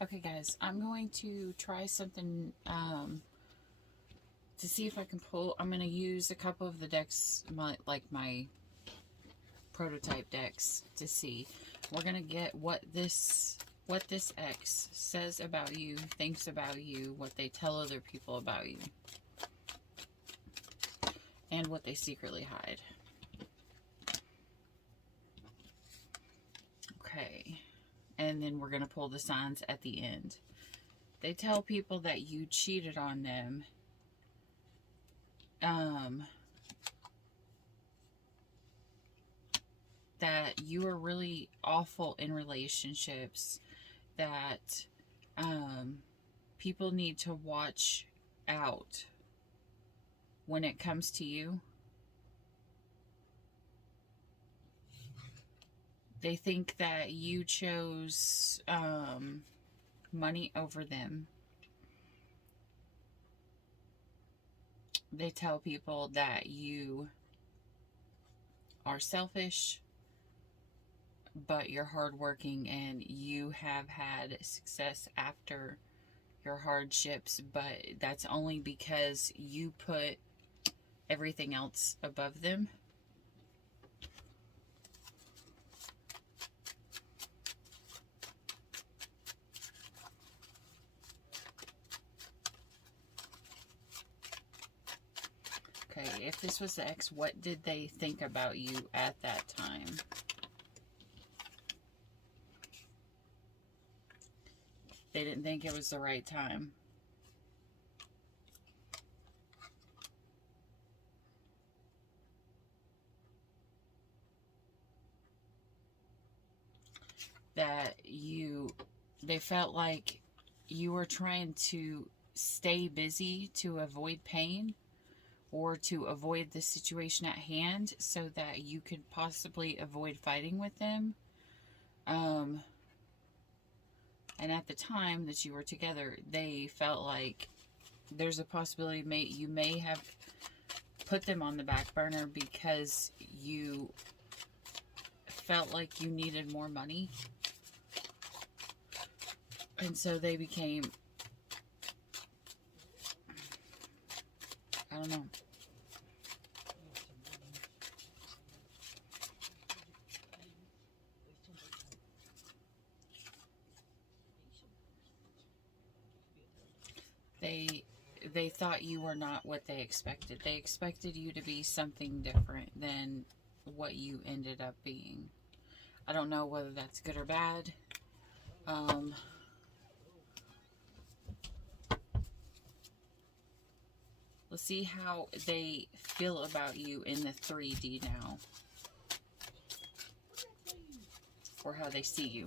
Okay, guys, I'm going to try something to see if I can pull. I'm going to use a couple of the decks, my prototype decks, to see. We're going to get what this X says about you, thinks about you, what they tell other people about you, and what they secretly hide. Okay. And then we're going to pull the signs at the end. They tell people that you cheated on them. That you are really awful in relationships. That people need to watch out when it comes to you. They think that you chose money over them. They tell people that you are selfish, but you're hardworking and you have had success after your hardships, but that's only because you put everything else above them. Okay, if this was the ex, what did they think about you at that time? They didn't think it was the right time. That they felt like you were trying to stay busy to avoid pain or to avoid the situation at hand so that you could possibly avoid fighting with them. And at the time that you were together, they felt like there's a possibility you may have put them on the back burner because you felt like you needed more money. And so they became, I don't know. They thought you were not what they expected. They expected you to be something different than what you ended up being. I don't know whether that's good or bad. Let's see how they feel about you in the 3D now. Or how they see you.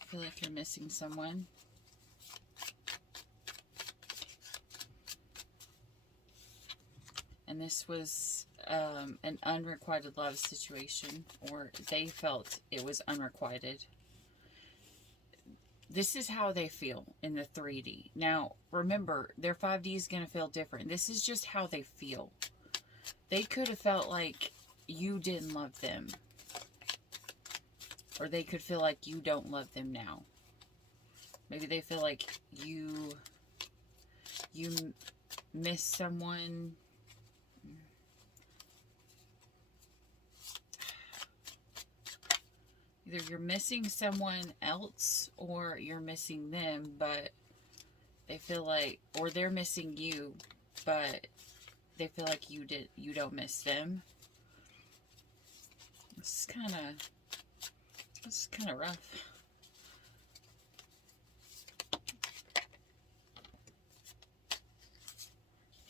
I feel like you're missing someone. And this was an unrequited love situation, or they felt it was unrequited. This is how they feel in the 3D. Now, remember, their 5D is going to feel different. This is just how they feel. They could have felt like you didn't love them. Or they could feel like you don't love them now. Maybe they feel like you miss someone. Either you're missing someone else or you're missing them, but they feel like, or they're missing you, but they feel like you don't miss them. This is kind of rough.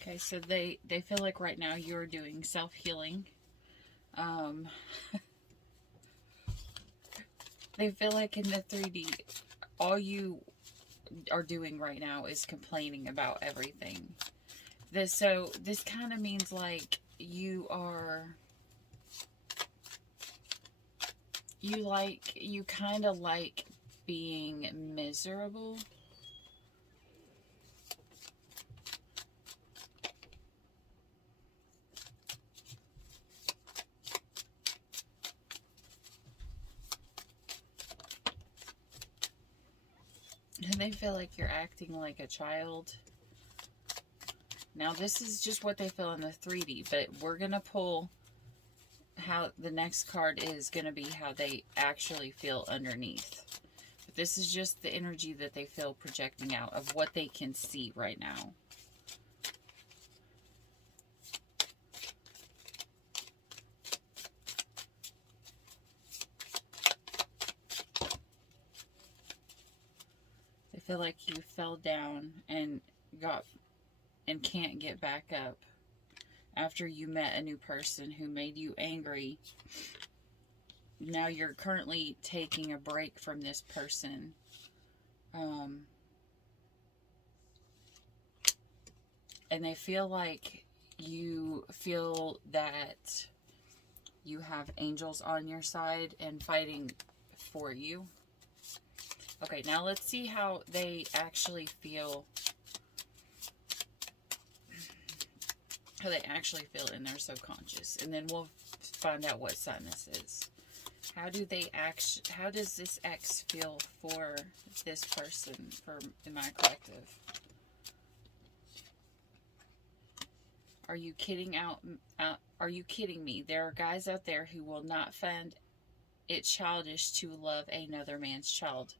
Okay, so they feel like right now you're doing self-healing. They feel like in the 3D, all you are doing right now is complaining about everything. So this kind of means like you kind of like being miserable. They feel like you're acting like a child. Now, this is just what they feel in the 3D, but we're going to pull how the next card is going to be how they actually feel underneath. But this is just the energy that they feel projecting out of what they can see right now. They feel like you fell down and can't get back up after you met a new person who made you angry. Now you're currently taking a break from this person. And they feel like you feel that you have angels on your side and fighting for you. Okay, now let's see how they actually feel. How they actually feel in their subconscious. And then we'll find out what sign this is. How does this X feel for this person, in my collective? Are you kidding are you kidding me? There are guys out there who will not find it childish to love another man's child.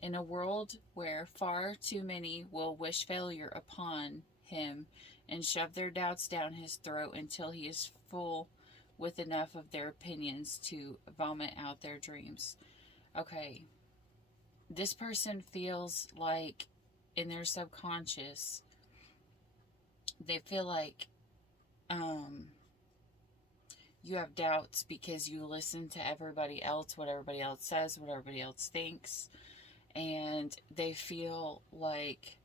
In a world where far too many will wish failure upon him and shove their doubts down his throat until he is full with enough of their opinions to vomit out their dreams. Okay. This person feels like in their subconscious, they feel like you have doubts because you listen to everybody else, what everybody else says, what everybody else thinks. And they feel like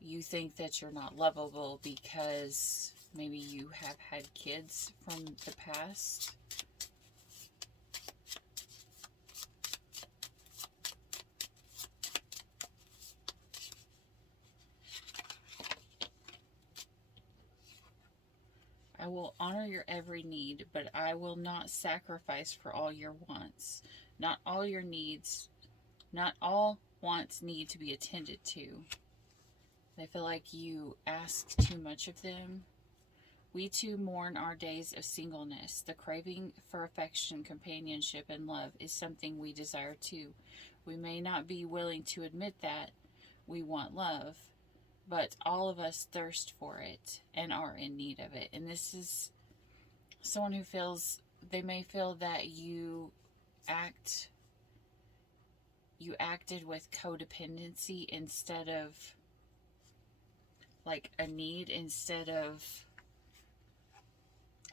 you think that you're not lovable because maybe you have had kids from the past. I will honor your every need, but I will not sacrifice for all your wants. Not all your needs, not all wants need to be attended to. They feel like you ask too much of them. We too mourn our days of singleness. The craving for affection, companionship, and love is something we desire too. We may not be willing to admit that we want love, but all of us thirst for it and are in need of it. And this is someone who feels, they may feel that you acted with codependency instead of like a need, instead of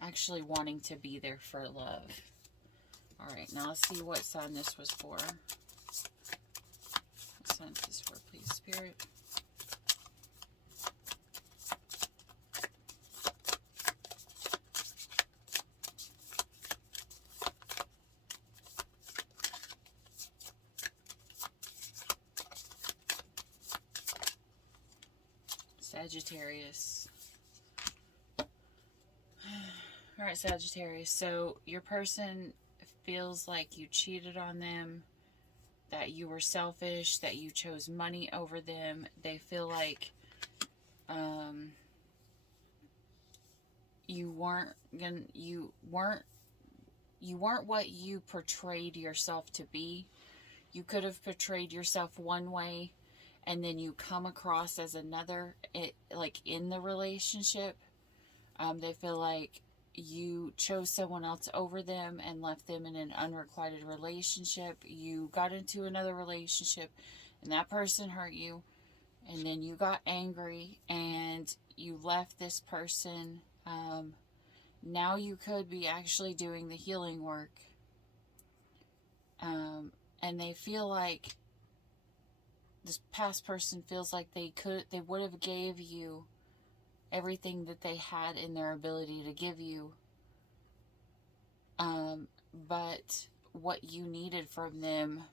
actually wanting to be there for love. Alright, now let's see what sign this was for. What sign is this for, please, Spirit? Sagittarius. Alright, Sagittarius. So your person feels like you cheated on them, that you were selfish, that you chose money over them. They feel like you weren't what you portrayed yourself to be. You could have portrayed yourself one way and then you come across as another, like in the relationship. They feel like you chose someone else over them and left them in an unrequited relationship. You got into another relationship and that person hurt you, and then you got angry and you left this person. Now you could be actually doing the healing work. And they feel like this past person feels like they would have gave you everything that they had in their ability to give you. But what you needed from them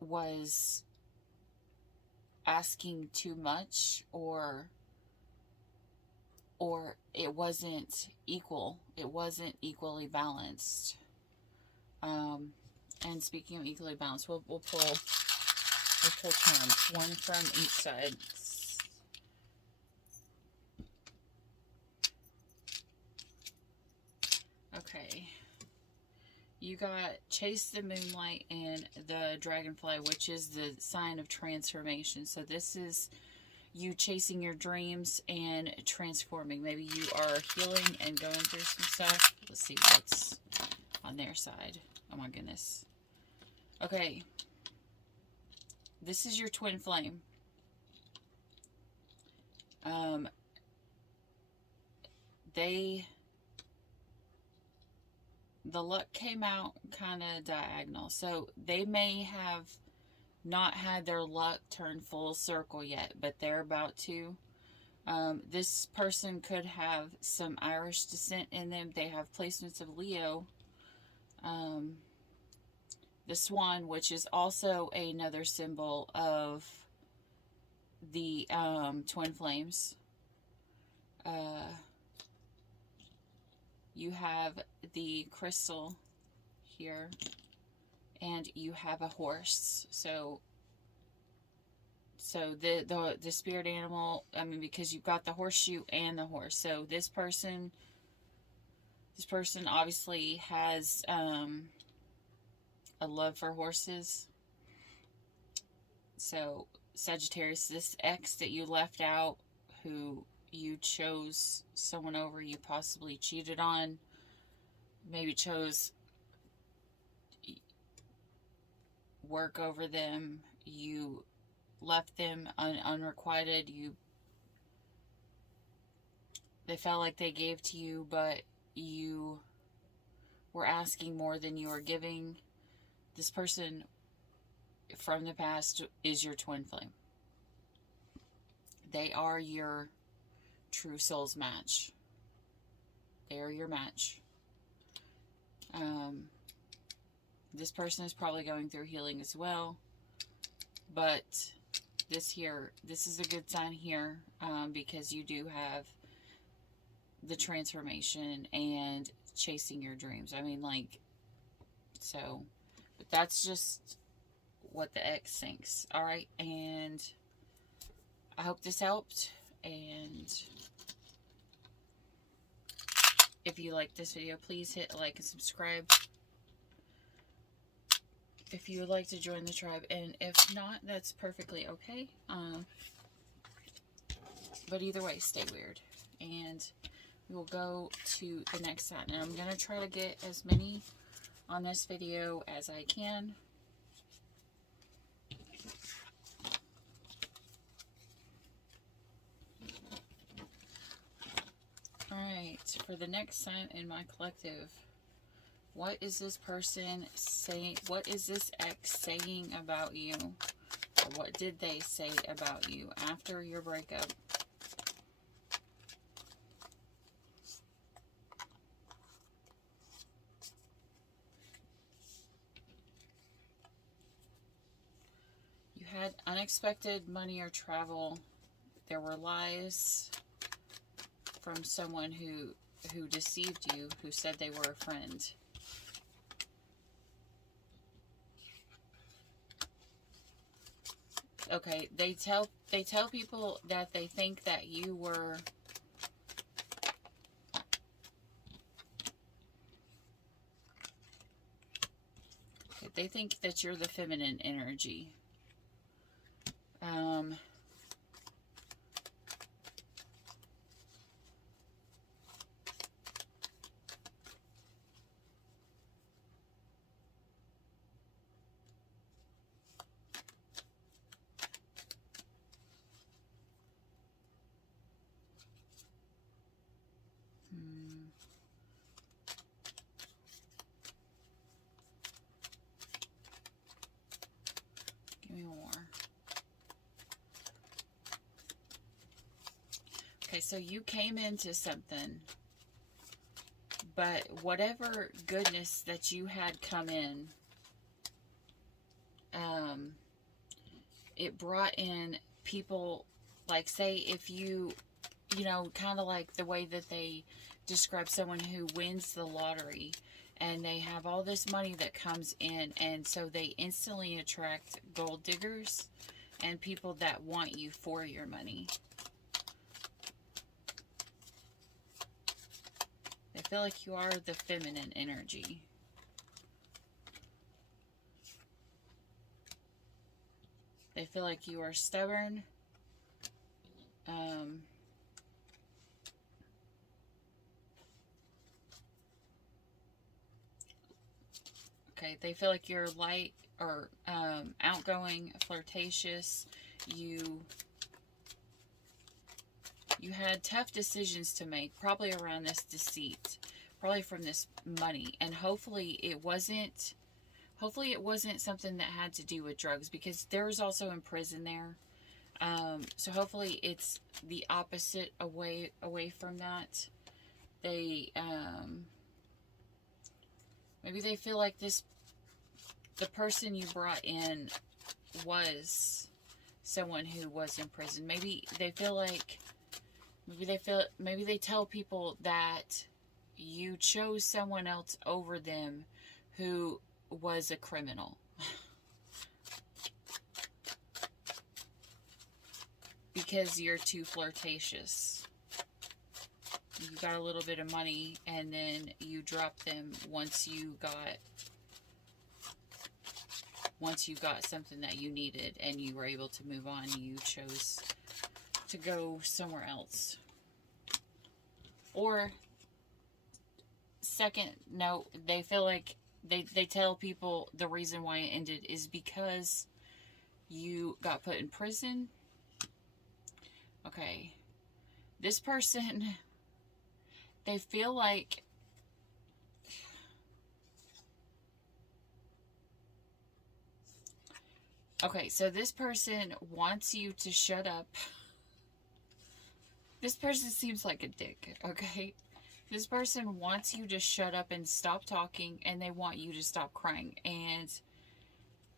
was asking too much, or it wasn't equal. It wasn't equally balanced. And speaking of equally balanced, we'll pull charms, one from each side. Okay. You got Chase the Moonlight and the Dragonfly, which is the sign of transformation. So this is you chasing your dreams and transforming. Maybe you are healing and going through some stuff. Let's see what's on their side. Oh my goodness. Okay. This is your twin flame. The luck came out kind of diagonal. So they may have not had their luck turn full circle yet, but they're about to. This person could have some Irish descent in them. They have placements of Leo. The swan, which is also another symbol of the twin flames. You have the crystal here, and you have a horse. So the spirit animal, I mean, because you've got the horseshoe and the horse. So this person obviously has a love for horses. So Sagittarius, this ex that you left out, who you chose someone over, you possibly cheated on, maybe chose work over them, you left them unrequited, they felt like they gave to you, but you were asking more than you were giving. This person from the past is your twin flame. They are your true soul's match. They are your match. This person is probably going through healing as well, but this is a good sign here, because you do have the transformation and chasing your dreams. I mean, like, so, but that's just what the ex thinks. All right, and I hope this helped, and if you like this video, please hit like and subscribe if you would like to join the tribe, and if not, that's perfectly okay. But either way, stay weird, and we will go to the next sign, and I'm going to try to get as many on this video as I can. Alright, for the next sign in my collective, what is this person saying? What is this ex saying about you? Or what did they say about you after your breakup? You had unexpected money or travel. There were lies from someone who deceived you, who said they were a friend. Okay, they tell people that they think that you were they think that you're the feminine energy. Give me more. Okay, so you came into something, but whatever goodness that you had come in, it brought in people, like, say if you know, kind of like the way that they describe someone who wins the lottery. and they have all this money that comes in, and so they instantly attract gold diggers and people that want you for your money. They feel like you are the feminine energy. They feel like you are stubborn. Okay, they feel like you're light or outgoing, flirtatious. You had tough decisions to make, probably around this deceit, probably from this money, and hopefully it wasn't something that had to do with drugs, because there was also in prison there. So hopefully it's the opposite, away from that. They maybe they feel like the person you brought in was someone who was in prison. Maybe they tell people that you chose someone else over them who was a criminal. Because you're too flirtatious. You got a little bit of money, and then you dropped them once you got something that you needed, and you were able to move on. You chose to go somewhere else. Or, second note, they feel like they tell people the reason why it ended is because you got put in prison. Okay. This person, they feel like okay, so this person wants you to shut up. This person seems like a dick, okay? This person wants you to shut up and stop talking, and they want you to stop crying. And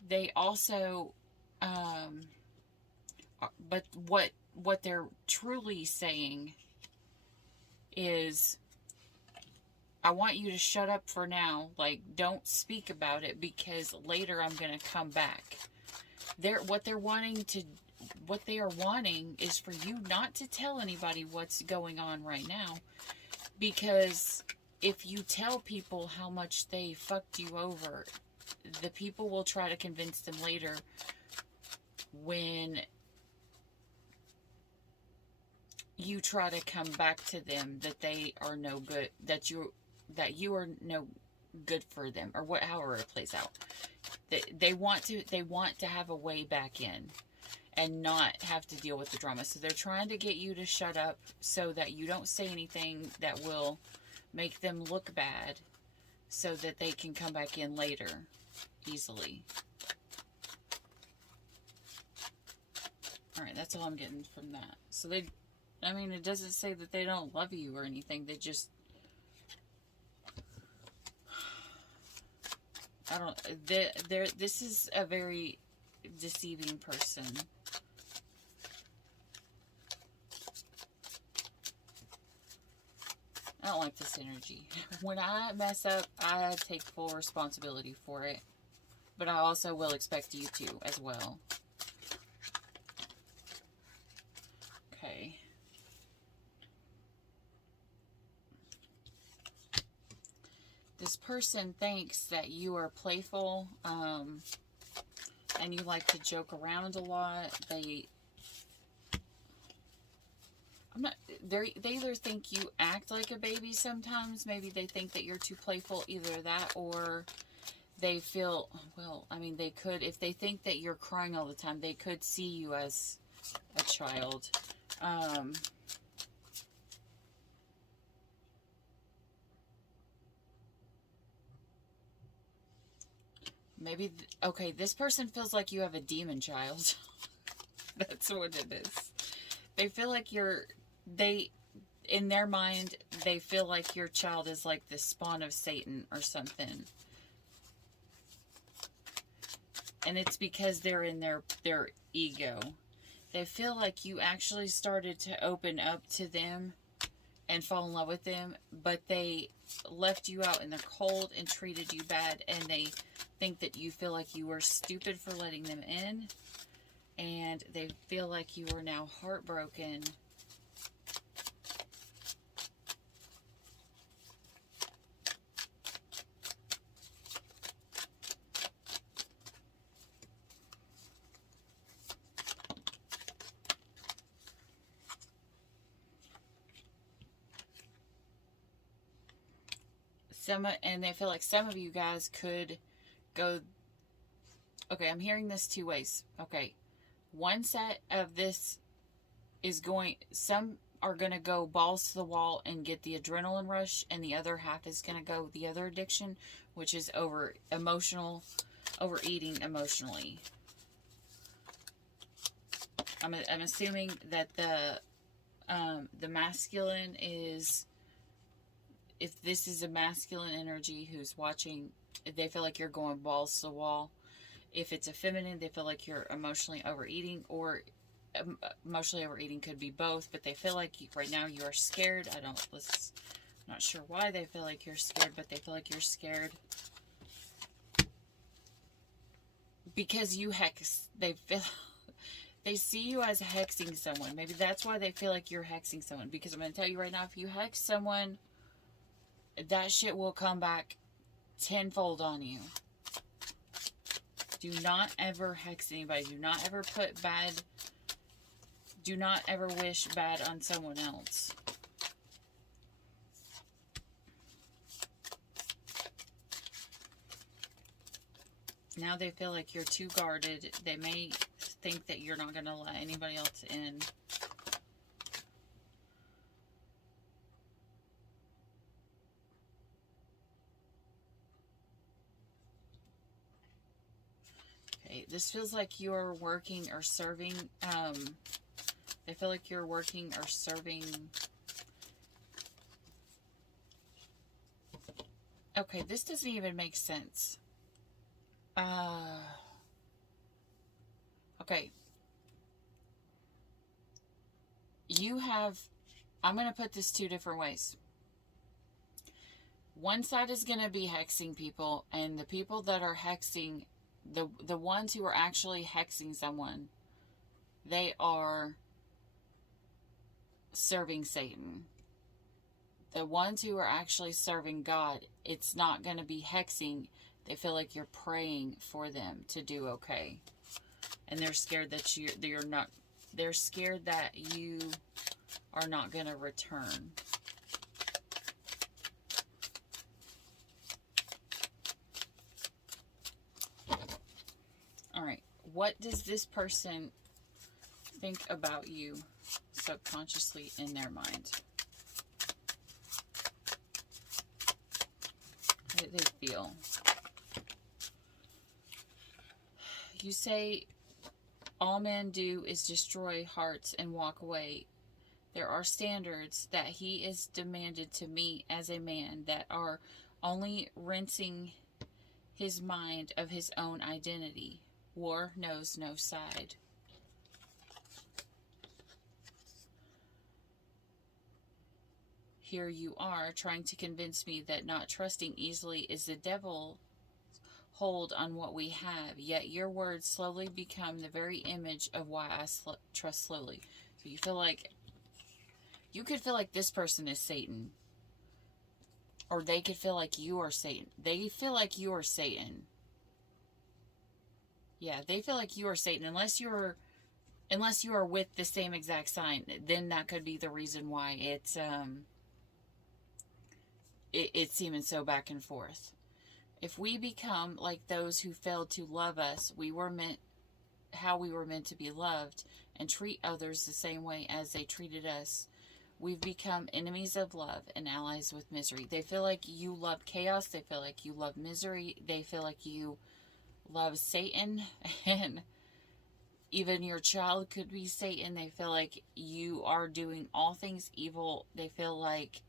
they also, but what they're truly saying is, I want you to shut up for now. Like, don't speak about it, because later I'm going to come back. What they are wanting is for you not to tell anybody what's going on right now. Because if you tell people how much they fucked you over, the people will try to convince them later, when you try to come back to them, that they are no good, that you are no good for them, or however it plays out. They want to have a way back in and not have to deal with the drama. So they're trying to get you to shut up so that you don't say anything that will make them look bad, so that they can come back in later easily. Alright, that's all I'm getting from that. So it doesn't say that they don't love you or anything. They just, this is a very deceiving person. I don't like this energy. When I mess up, I take full responsibility for it. But I also will expect you to as well. Okay. This person thinks that you are playful, and you like to joke around a lot. They either think you act like a baby sometimes. Maybe they think that you're too playful. Either that, or they feel, well, they could, if they think that you're crying all the time, they could see you as a child. Maybe, okay, this person feels like you have a demon child. That's what it is. They feel like in their mind, they feel like your child is like the spawn of Satan or something. And it's because they're in their ego. They feel like you actually started to open up to them and fall in love with them, but they left you out in the cold and treated you bad, and they think that you feel like you were stupid for letting them in, and they feel like you are now heartbroken. And they feel like some of you guys could go, okay, I'm hearing this two ways. Okay, one set of this is going, some are going to go balls to the wall and get the adrenaline rush, and the other half is going to go the other addiction, which is overeating emotionally. I'm assuming that the masculine is, if this is a masculine energy who's watching, they feel like you're going balls to the wall. If it's a feminine, they feel like you're emotionally overeating, or emotionally overeating could be both, but they feel like right now you are scared. I'm not sure why they feel like you're scared, but they feel like you're scared because you hex. They see you as hexing someone. Maybe that's why they feel like you're hexing someone, because I'm going to tell you right now, if you hex someone, that shit will come back tenfold on you. Do not ever hex anybody. Do not ever do not ever wish bad on someone else. Now they feel like you're too guarded. They may think that you're not going to let anybody else in. This feels like you're working or serving. They feel like you're working or serving. Okay, this doesn't even make sense. Okay. I'm going to put this two different ways. One side is going to be hexing people, and the people that are hexing, the ones who are actually hexing someone, they are serving Satan. The ones who are actually serving God, it's not going to be hexing. They feel like you're praying for them to do okay, and they're scared that you're not. They're scared that you are not going to return. All right. What does this person think about you subconsciously in their mind? How do they feel? You say, all men do is destroy hearts and walk away. There are standards that he is demanded to meet as a man that are only rinsing his mind of his own identity. War knows no side. Here you are trying to convince me that not trusting easily is the devil's hold on what we have, yet your words slowly become the very image of why I trust slowly. So you could feel like this person is Satan, or they could feel like you are Satan. They feel like you are Satan. Yeah, they feel like you are Satan. Unless you are with the same exact sign, then that could be the reason why it's seeming so back and forth. If we become like those who failed to love us, how we were meant to be loved, and treat others the same way as they treated us, we've become enemies of love and allies with misery. They feel like you love chaos. They feel like you love misery. They feel like you love Satan, and even your child could be Satan. They feel like you are doing all things evil. They feel like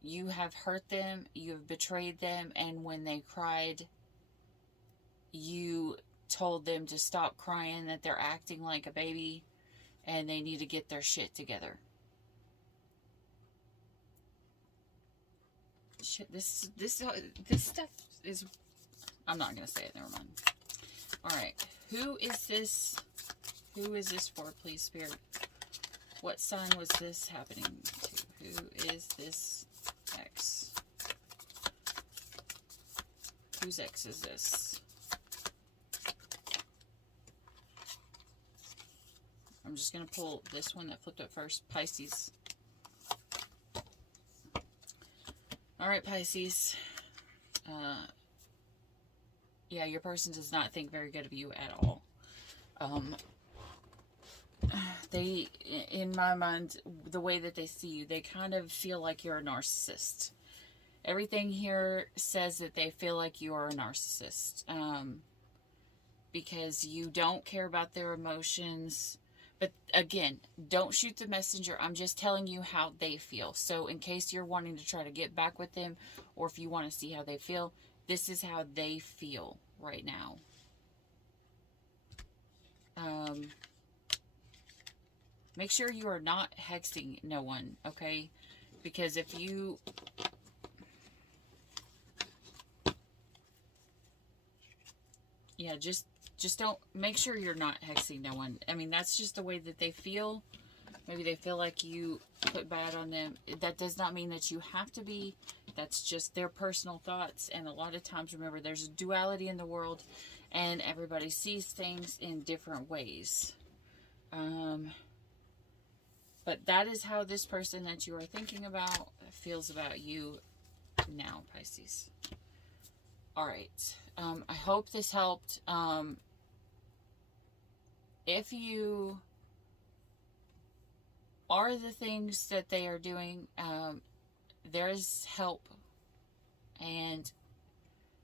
you have hurt them, you have betrayed them, and when they cried, you told them to stop crying, that they're acting like a baby, and they need to get their shit together. shit, this stuff is, I'm not going to say it, never mind. Alright, who is this for, please, Spirit? What sign was this happening to? Who is this ex? Whose ex is this? I'm just going to pull this one that flipped up first. Pisces. Alright, Pisces. Yeah, your person does not think very good of you at all. They, in my mind, the way that they see you, they kind of feel like you're a narcissist. Everything here says that they feel like you are a narcissist. Because you don't care about their emotions. But again, don't shoot the messenger. I'm just telling you how they feel. So in case you're wanting to try to get back with them, or if you want to see how they feel, this is how they feel right now. Make sure you are not hexing no one, okay? Because if you... Yeah, just don't... Make sure you're not hexing no one. I mean, that's just the way that they feel. Maybe they feel like you put bad on them. That does not mean that you have to be. That's just their personal thoughts. And a lot of times, remember, there's a duality in the world. And everybody sees things in different ways. But that is how this person that you are thinking about feels about you now, Pisces. Alright. I hope this helped. If you are the things that they are doing, there is help. And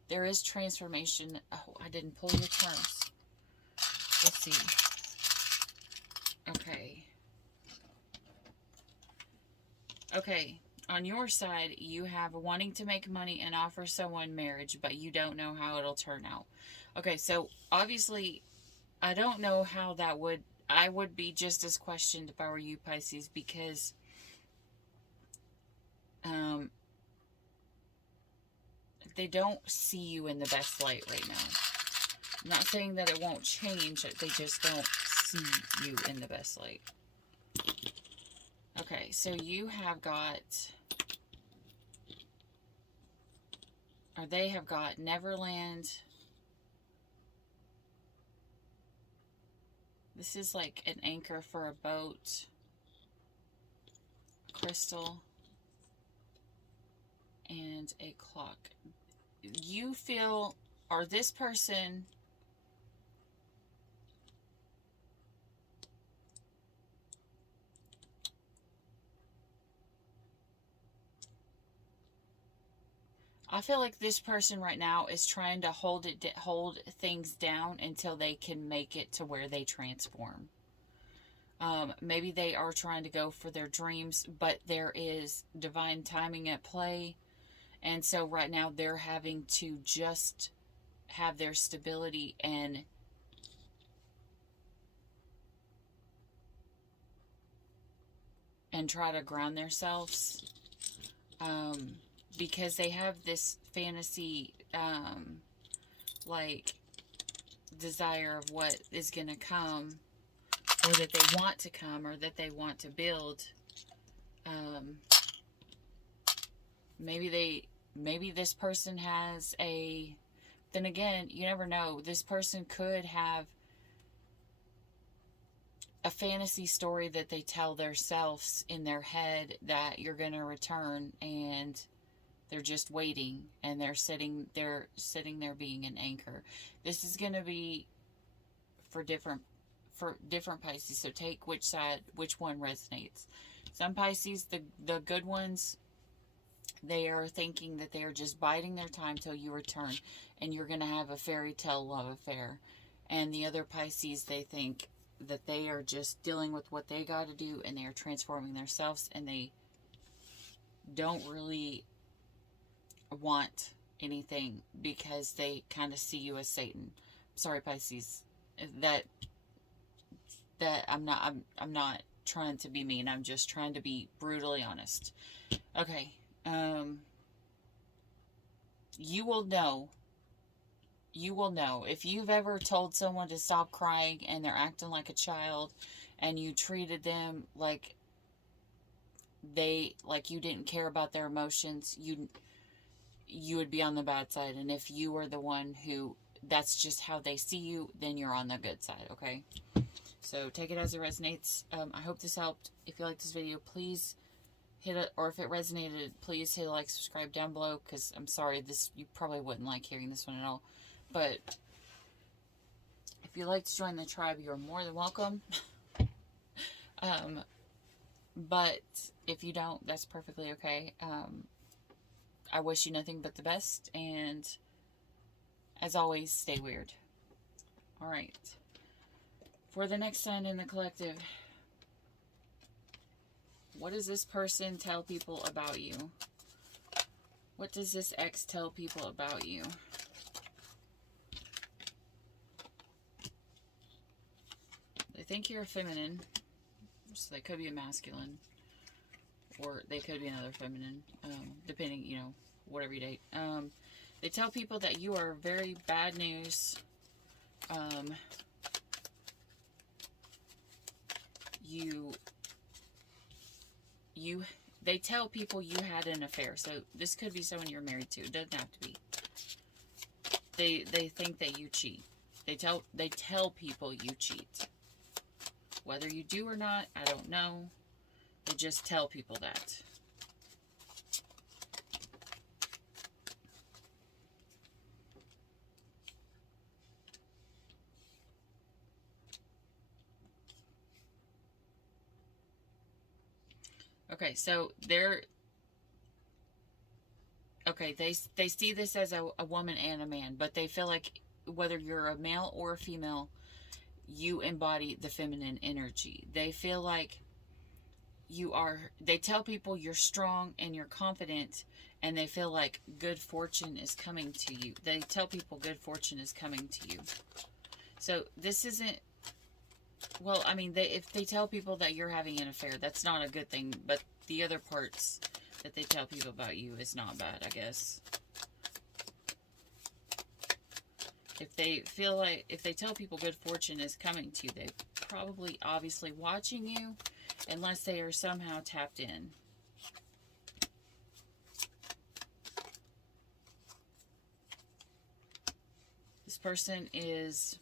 there is transformation. Oh, I didn't pull your terms. Let's see. Okay. Okay. On your side, you have wanting to make money and offer someone marriage, but you don't know how it'll turn out. Okay, so obviously, I don't know how that would... I would be just as questioned if I were you, Pisces, because they don't see you in the best light right now. I'm not saying that it won't change, they just don't see you in the best light. Okay, so you have got... Or they have got Neverland. This is like an anchor for a boat. Crystal. And a clock. You feel, or this person... I feel like this person right now is trying to hold things down until they can make it to where they transform. Maybe they are trying to go for their dreams, but there is divine timing at play. And so right now they're having to just have their stability and try to ground themselves. Because they have this fantasy, like, desire of what is going to come, or that they want to come, or that they want to build. Maybe this person has a... Then again, you never know. This person could have a fantasy story that they tell themselves in their head that you're going to return, and... They're just waiting, and they're sitting there being an anchor. This is going to be for different Pisces. So take which one resonates. Some Pisces, the good ones, they are thinking that they are just biding their time till you return, and you're going to have a fairy tale love affair. And the other Pisces, they think that they are just dealing with what they got to do, and they are transforming themselves, and they don't really want anything because they kind of see you as Satan. Sorry, Pisces. That I'm not trying to be mean. I'm just trying to be brutally honest. Okay. you will know. You will know. If you've ever told someone to stop crying and they're acting like a child and you treated them like you didn't care about their emotions, you would be on the bad side. And if you are the one who that's just how they see you, then you're on the good side, okay? So take it as it resonates. I hope this helped. If you like this video, please hit it, or if it resonated, please hit like, subscribe down below, because I'm sorry, you probably wouldn't like hearing this one at all. But if you'd like to join the tribe, you're more than welcome. But if you don't, that's perfectly okay. I wish you nothing but the best, and as always, stay weird. Alright. For the next sign in the collective, what does this person tell people about you? What does this ex tell people about you? They think you're a feminine, so they could be a masculine, or they could be another feminine, depending, you know, whatever you date. They tell people that you are very bad news. They tell people you had an affair. So this could be someone you're married to. It doesn't have to be. They think that you cheat. They tell people you cheat. Whether you do or not, I don't know. They just tell people that. Okay, so they see this as a woman and a man, but they feel like whether you're a male or a female, you embody the feminine energy. They feel like they tell people you're strong and you're confident, and they feel like good fortune is coming to you. They tell people good fortune is coming to you. So this isn't, well, I mean, if they tell people that you're having an affair, that's not a good thing, but the other parts that they tell people about you is not bad, I guess. If they tell people good fortune is coming to you, they're probably obviously watching you, unless they are somehow tapped in. This person is,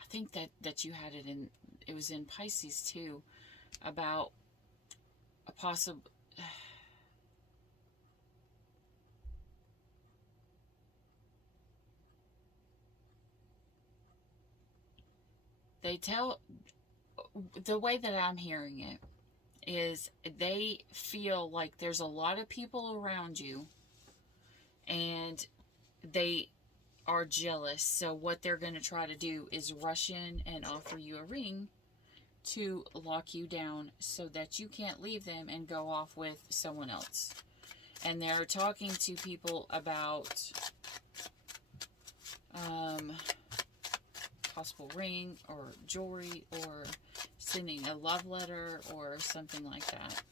I think that you had it was in Pisces too, about a possible, the way that I'm hearing it is they feel like there's a lot of people around you and they are jealous. So what they're going to try to do is rush in and offer you a ring to lock you down so that you can't leave them and go off with someone else. And they're talking to people about possible ring or jewelry or sending a love letter or something like that.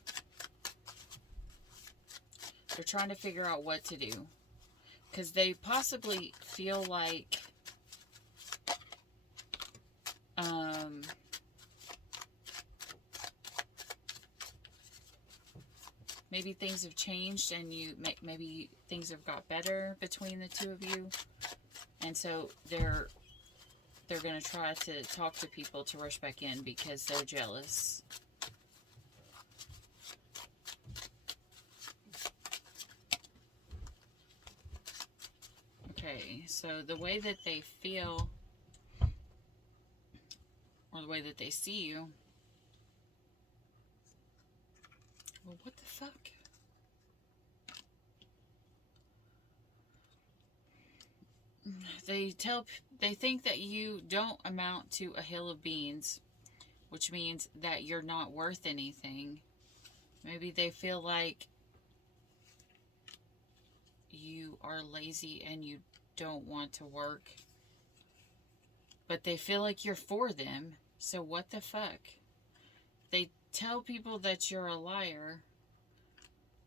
They're trying to figure out what to do, because they possibly feel like maybe things have changed and maybe things have got better between the two of you, and so they're going to try to talk to people to rush back in because they're jealous. Okay, so the way that they feel, or the way that they see you, well, what the fuck? They think that you don't amount to a hill of beans, which means that you're not worth anything. Maybe they feel like you are lazy and you don't want to work, but they feel like you're for them. So what the fuck? They tell people that you're a liar,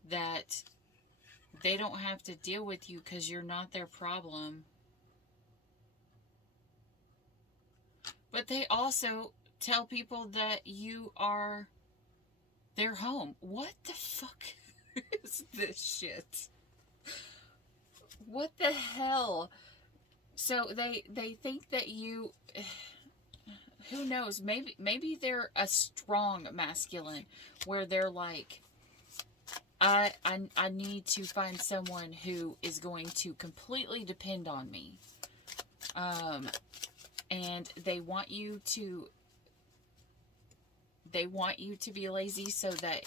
that They don't have to deal with you because you're not their problem. But they also tell people that you are their home. What the fuck is this shit? What the hell? So they think that you, who knows, maybe they're a strong masculine where they're like, I need to find someone who is going to completely depend on me. And they want you to be lazy so that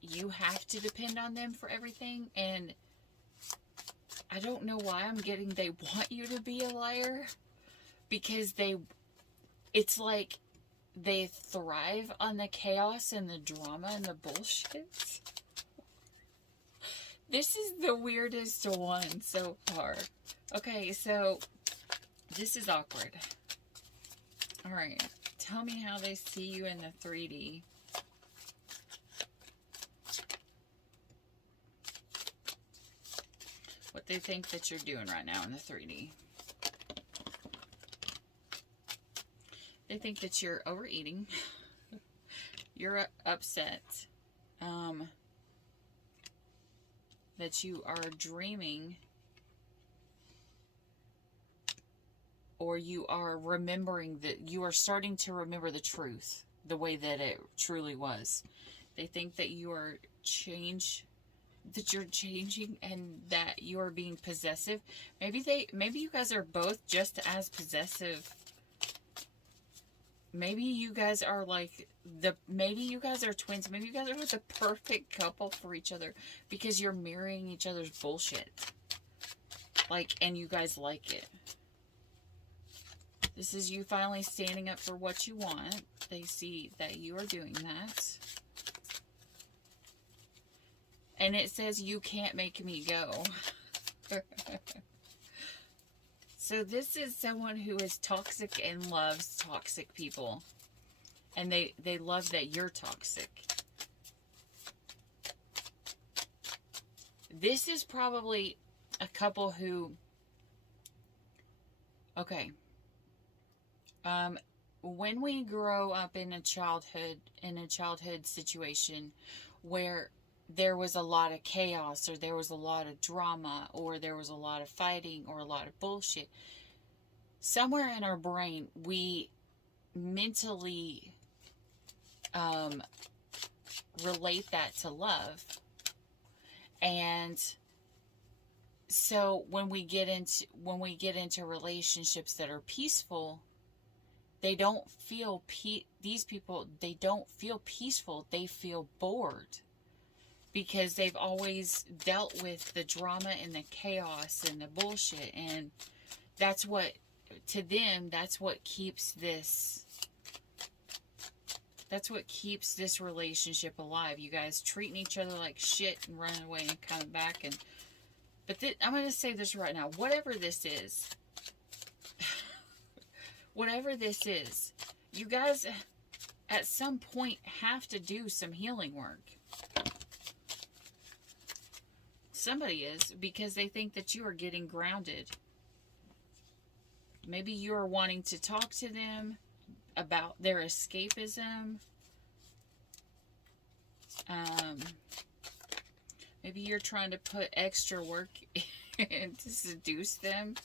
you have to depend on them for everything. And I don't know why I'm getting they want you to be a liar, because it's like they thrive on the chaos and the drama and the bullshit. This is the weirdest one so far. Okay, so this is awkward. Alright, tell me how they see you in the 3D. What they think that you're doing right now in the 3D. They think that you're overeating. You're upset. That you are dreaming, or you are remembering that you are starting to remember the truth the way that it truly was. They think that you're changing and that you are being possessive. Maybe you guys are both just as possessive. Maybe you guys are like maybe you guys are twins. Maybe you guys are the perfect couple for each other because you're mirroring each other's bullshit. Like, and you guys like it. This is you finally standing up for what you want. They see that you are doing that. And it says, you can't make me go. So this is someone who is toxic and loves toxic people. And they love that you're toxic. This is probably a couple who... Okay. When we grow up in a childhood situation where there was a lot of chaos, or there was a lot of drama, or there was a lot of fighting, or a lot of bullshit, somewhere in our brain we mentally relate that to love. And so when we get into relationships that are peaceful, they don't feel these people, they don't feel peaceful, they feel bored. Because they've always dealt with the drama and the chaos and the bullshit. And that's what, to them, that's what keeps this relationship alive. You guys treating each other like shit and running away and coming back. But I'm going to say this right now. Whatever this is, you guys at some point have to do some healing work. Somebody is, because they think that you are getting grounded. Maybe you are wanting to talk to them about their escapism. Maybe you're trying to put extra work in to seduce them.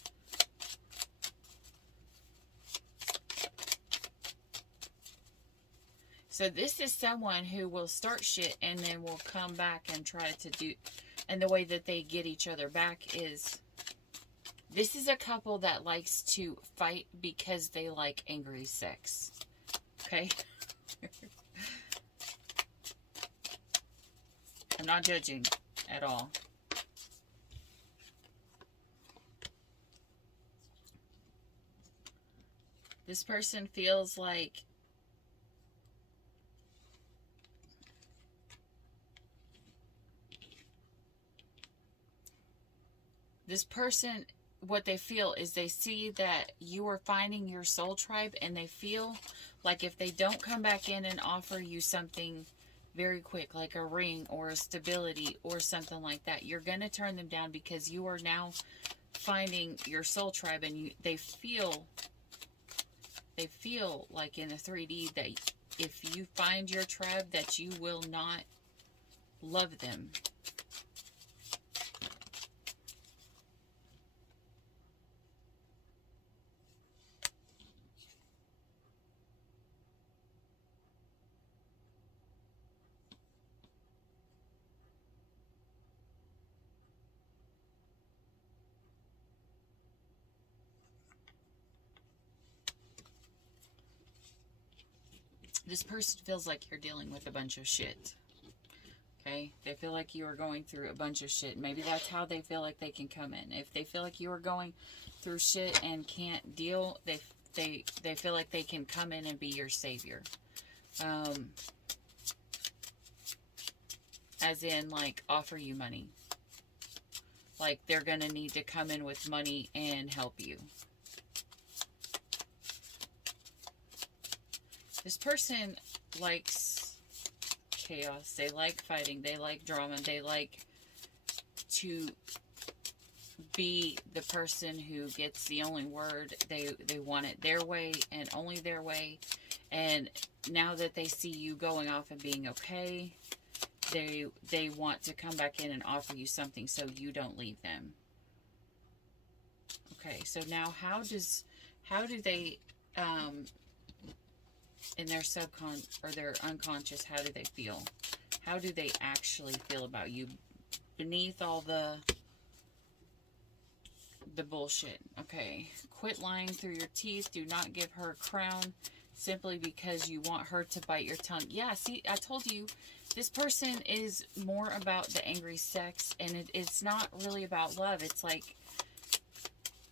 So this is someone who will start shit and then will come back and try to do... And the way that they get each other back is... This is a couple that likes to fight because they like angry sex. Okay? I'm not judging at all. This person feels like... This person, what they feel is they see that you are finding your soul tribe, and they feel like if they don't come back in and offer you something very quick, like a ring or a stability or something like that. You're going to turn them down because you are now finding your soul tribe, and they feel like in the 3D that if you find your tribe, that you will not love them. This person feels like you're dealing with a bunch of shit. Okay? They feel like you are going through a bunch of shit. Maybe that's how they feel like they can come in. If they feel like you are going through shit and can't deal, they feel like they can come in and be your savior. As in, like, offer you money. Like, they're going to need to come in with money and help you. This person likes chaos. They like fighting. They like drama. They like to be the person who gets the only word. They want it their way and only their way. And now that they see you going off and being okay, they want to come back in and offer you something so you don't leave them. Okay, so now how do they in their or their unconscious, how do they feel? How do they actually feel about you beneath all the bullshit? Okay. Quit lying through your teeth. Do not give her a crown simply because you want her to bite your tongue. Yeah, see, I told you, this person is more about the angry sex, and it's not really about love. It's like,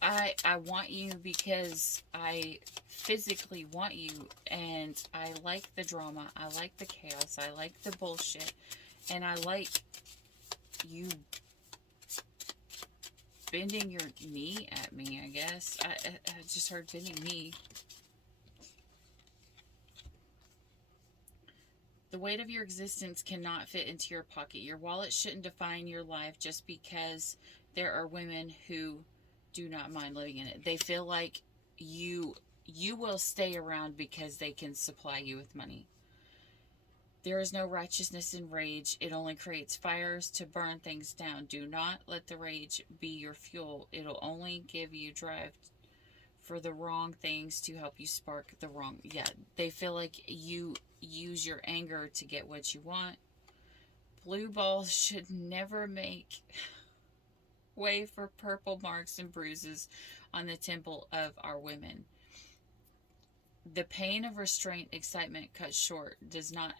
I want you because I physically want you, and I like the drama, I like the chaos, I like the bullshit, and I like you bending your knee at me, I guess. I just heard bending knee. The weight of your existence cannot fit into your pocket. Your wallet shouldn't define your life just because there are women who do not mind living in it. They feel like you will stay around because they can supply you with money. There is no righteousness in rage. It only creates fires to burn things down. Do not let the rage be your fuel. It'll only give you drive for the wrong things to help you spark the wrong. Yeah, they feel like you use your anger to get what you want. Blue balls should never make way for purple marks and bruises on the temple of our women. The pain of restraint, excitement cut short, does not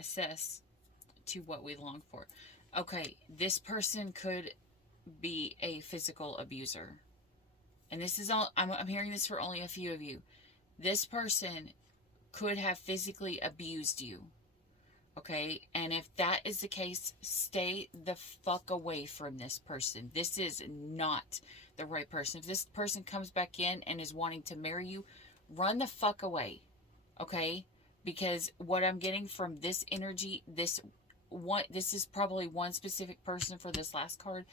assess to what we long for. Okay, this person could be a physical abuser. And this is all, I'm hearing this for only a few of you. This person could have physically abused you. Okay, and if that is the case, stay the fuck away from this person. This is not the right person. If this person comes back in and is wanting to marry you, run the fuck away. Okay, because what I'm getting from this energy, this is probably one specific person for this last card.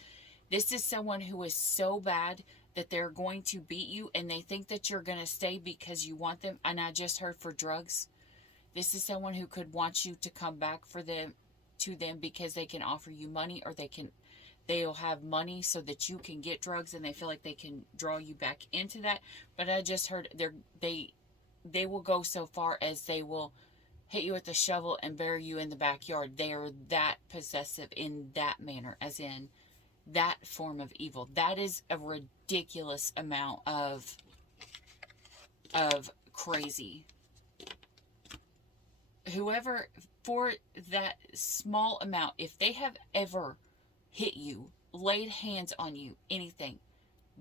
This is someone who is so bad that they're going to beat you, and they think that you're going to stay because you want them. And I just heard for drugs. This is someone who could want you to come back to them because they can offer you money, or they'll have money so that you can get drugs, and they feel like they can draw you back into that. But I just heard they will go so far as they will hit you with the shovel and bury you in the backyard. They are that possessive in that manner, as in that form of evil. That is a ridiculous amount of crazy. Whoever, for that small amount, if they have ever hit you, laid hands on you, anything,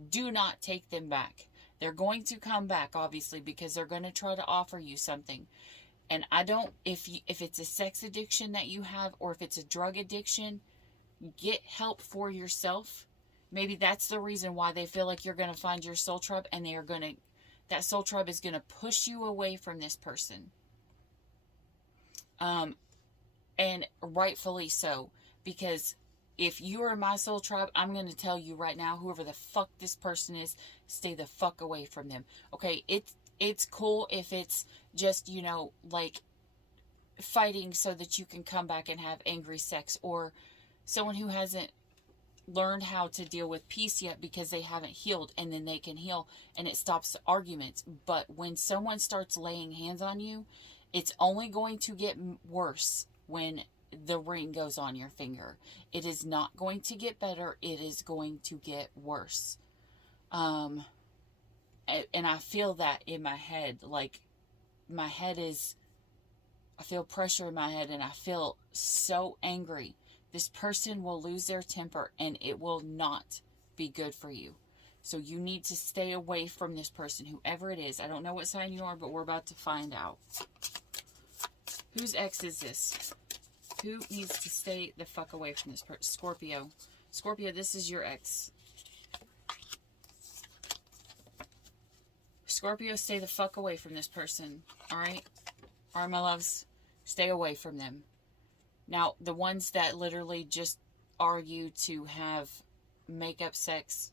do not take them back. They're going to come back, obviously, because they're going to try to offer you something. And I don't, if it's a sex addiction that you have, or if it's a drug addiction, get help for yourself. Maybe that's the reason why they feel like you're going to find your soul tribe, and that soul tribe is going to push you away from this person. And rightfully so, because if you are my soul tribe, I'm going to tell you right now, whoever the fuck this person is, stay the fuck away from them. Okay, it's cool if it's just, you know, like fighting so that you can come back and have angry sex, or someone who hasn't learned how to deal with peace yet because they haven't healed, and then they can heal and it stops the arguments. But when someone starts laying hands on you, it's only going to get worse when the ring goes on your finger. It is not going to get better. It is going to get worse. And I feel that in my head. Like, my head is, I feel pressure in my head, and I feel so angry. This person will lose their temper, and it will not be good for you. So you need to stay away from this person, whoever it is. I don't know what sign you are, but we're about to find out. Whose ex is this? Who needs to stay the fuck away from this person? Scorpio. Scorpio, this is your ex. Scorpio, stay the fuck away from this person. Alright? Alright, my loves. Stay away from them. Now, the ones that literally just argue to have make-up sex,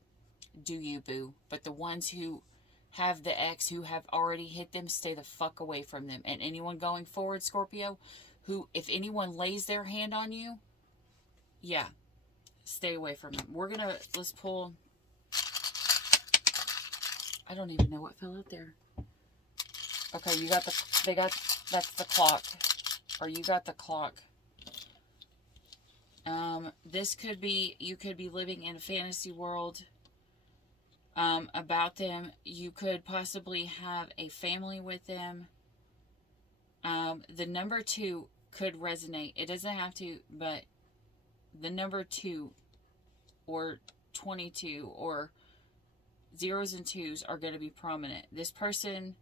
do you, boo. But the ones who have the ex, who have already hit them, stay the fuck away from them. And anyone going forward, Scorpio, who, if anyone lays their hand on you, yeah, stay away from them. We're gonna, let's pull, I don't even know what fell out there. Okay, you got that's the clock. Or you got the clock. This could be, you could be living in a fantasy world about them. You could possibly have a family with them. The number 2 could resonate. It doesn't have to, but the number 2 or 22 or zeros and twos are going to be prominent. This person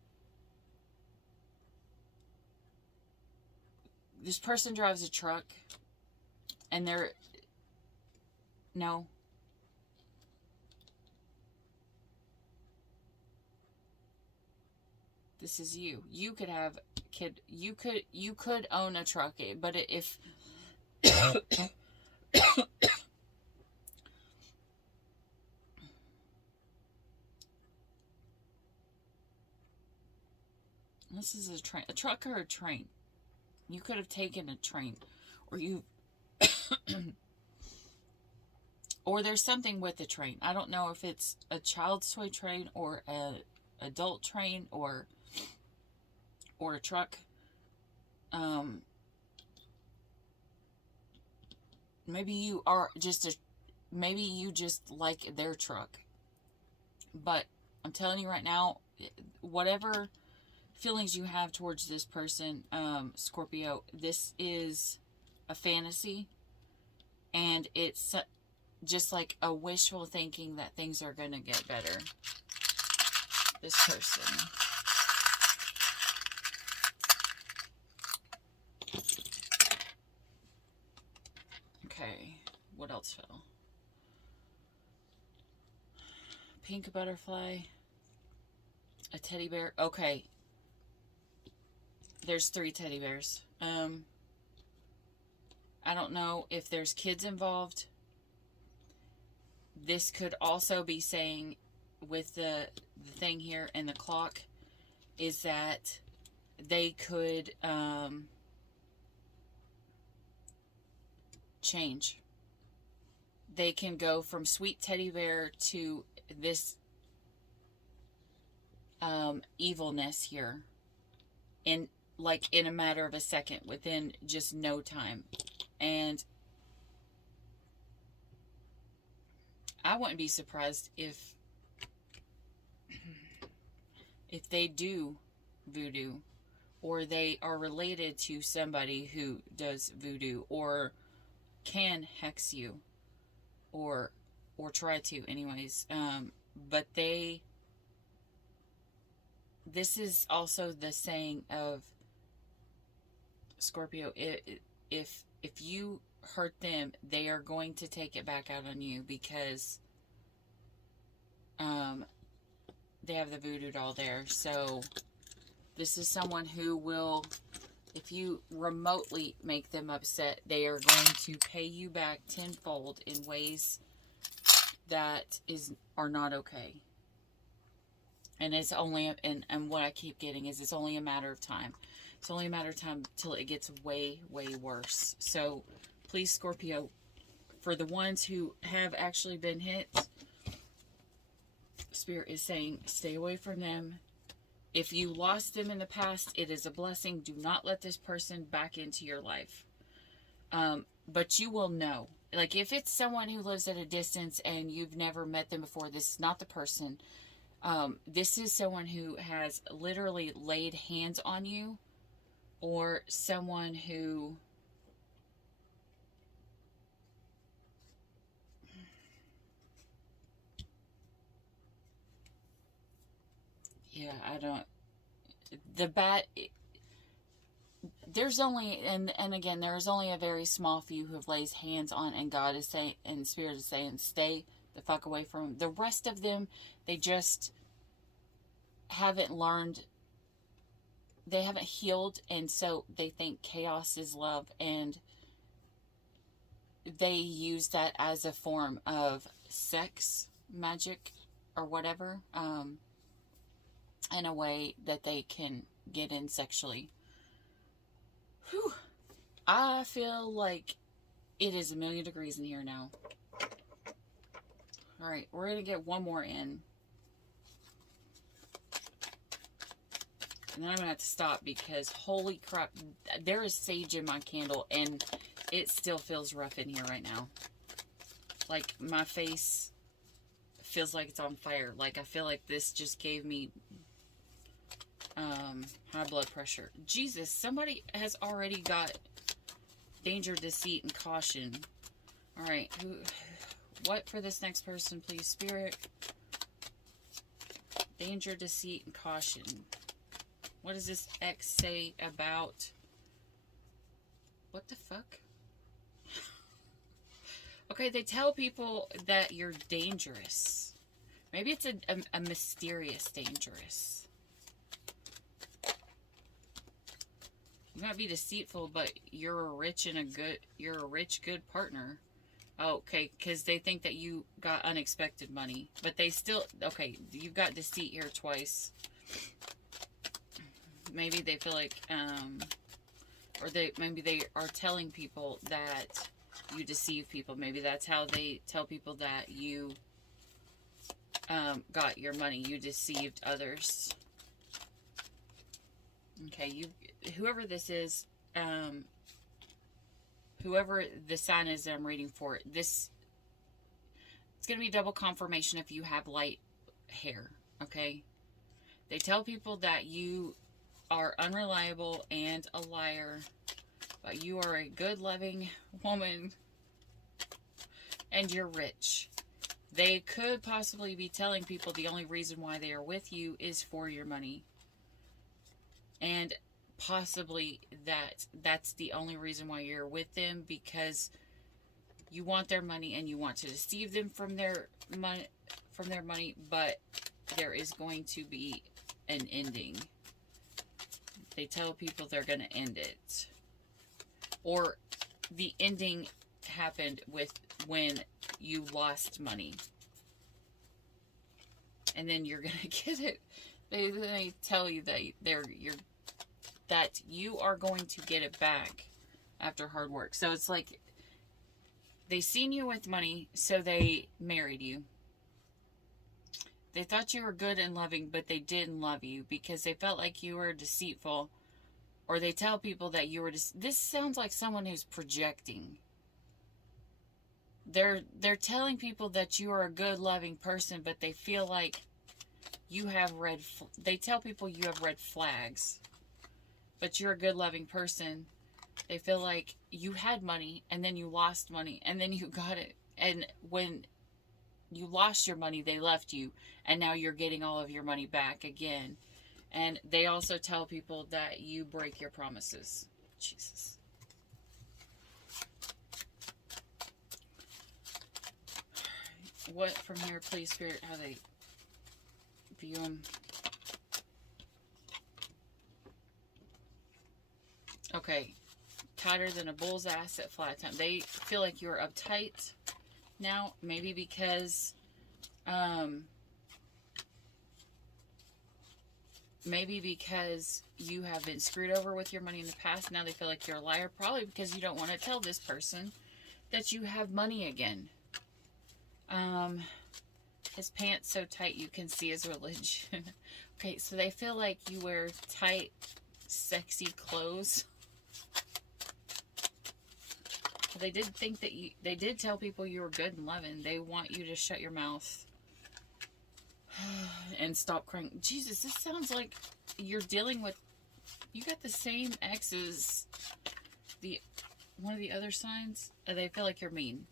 drives a truck, and they're, no, this is you. You could have a kid. You could own a truck, but if this is a train, a truck or a train. You could have taken a train, or you, or there's something with the train. I don't know if it's a child's toy train or a adult train or a truck. Maybe you are just maybe you just like their truck. But I'm telling you right now, whatever feelings you have towards this person, Scorpio, this is a fantasy, and it's just like a wishful thinking that things are going to get better. This person. Okay, what else fell? Pink butterfly. A teddy bear. Okay. There's 3 teddy bears. I don't know if there's kids involved. This could also be saying, with the thing here and the clock, is that they could change. They can go from sweet teddy bear to this evilness here in a matter of a second, within just no time. And I wouldn't be surprised if they do voodoo, or they are related to somebody who does voodoo, or can hex you, or try to anyways. But this is also the saying of Scorpio, if you hurt them, they are going to take it back out on you, because they have the voodoo doll there. So this is someone who will If you remotely make them upset, they are going to pay you back tenfold in ways that are not okay. And it's only, and what I keep getting is it's only a matter of time. It's only a matter of time till it gets way, way worse. So please, Scorpio, for the ones who have actually been hit, Spirit is saying, stay away from them. If you lost them in the past, it is a blessing. Do not let this person back into your life. But you will know. Like, if it's someone who lives at a distance and you've never met them before, this is not the person. This is someone who has literally laid hands on you, or someone who I don't, the bad, there's only, and again, there's only a very small few who have laid hands on, and God is saying, and Spirit is saying, stay the fuck away from them. The rest of them, they just haven't learned, they haven't healed, and so they think chaos is love, and they use that as a form of sex, magic, or whatever, in a way that they can get in sexually. Whew. I feel like it is 1,000,000 degrees in here now. Alright, we're going to get one more in. And then I'm going to have to stop because, holy crap, there is sage in my candle and it still feels rough in here right now. Like, my face feels like it's on fire. Like, I feel like this just gave me high blood pressure. Jesus, somebody has already got danger, deceit, and caution. Alright, what for this next person, please, Spirit? Danger, deceit, and caution. What does this X say about... What the fuck? Okay, they tell people that you're dangerous. Maybe it's a mysterious dangerous. You might be deceitful, but you're a rich, good partner. Oh, okay, because they think that you got unexpected money. But they still, okay, you've got deceit here twice. Maybe they feel like, or maybe they are telling people that you deceive people. Maybe that's how they tell people that you got your money. You deceived others. Okay, whoever this is, whoever the sign is that I'm reading for, it's going to be double confirmation if you have light hair, okay? They tell people that you are unreliable and a liar, but you are a good, loving woman, and you're rich. They could possibly be telling people the only reason why they are with you is for your money. And possibly that's the only reason why you're with them, because you want their money and you want to deceive them from their money, but there is going to be an ending. They tell people they're going to end it. Or the ending happened when you lost money. And then you're going to get it. They tell you that that you are going to get it back after hard work. So it's like they seen you with money, so they married you. They thought you were good and loving, but they didn't love you because they felt like you were deceitful. Or they tell people that you were this sounds like someone who's projecting. They're telling people that you are a good, loving person, but they feel like you have they tell people you have red flags, but you're a good, loving person. They feel like you had money, and then you lost money, and then you got it. And when you lost your money, they left you, and now you're getting all of your money back again. And they also tell people that you break your promises. Jesus. What from here, please, Spirit, how they view them. Okay. Tighter than a bull's ass at flat time. They feel like you're uptight now. Maybe because, you have been screwed over with your money in the past. Now they feel like you're a liar. Probably because you don't want to tell this person that you have money again. His pants so tight you can see his religion. Okay, so they feel like you wear tight, sexy clothes. They did think that they did tell people you were good and loving. They want you to shut your mouth and stop crying. Jesus, this sounds like you're dealing with, you got the same ex as one of the other signs. They feel like you're mean.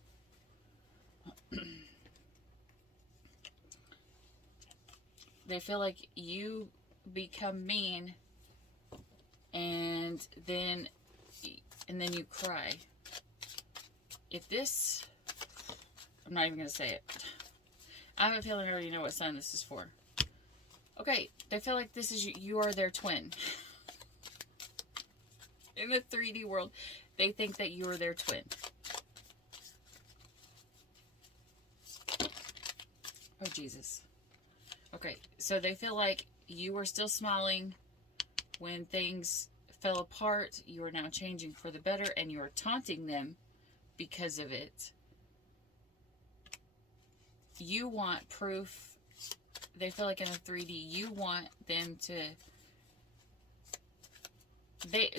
They feel like you become mean and then you cry. If this, I'm not even going to say it. I have a feeling I already know what sign this is for. Okay, they feel like this is you are their twin. In the 3D world, they think that you are their twin. Oh, Jesus. Okay, so they feel like you were still smiling when things fell apart. You are now changing for the better, and you are taunting them because of it. You want proof. They feel like in the 3D, you want them to... They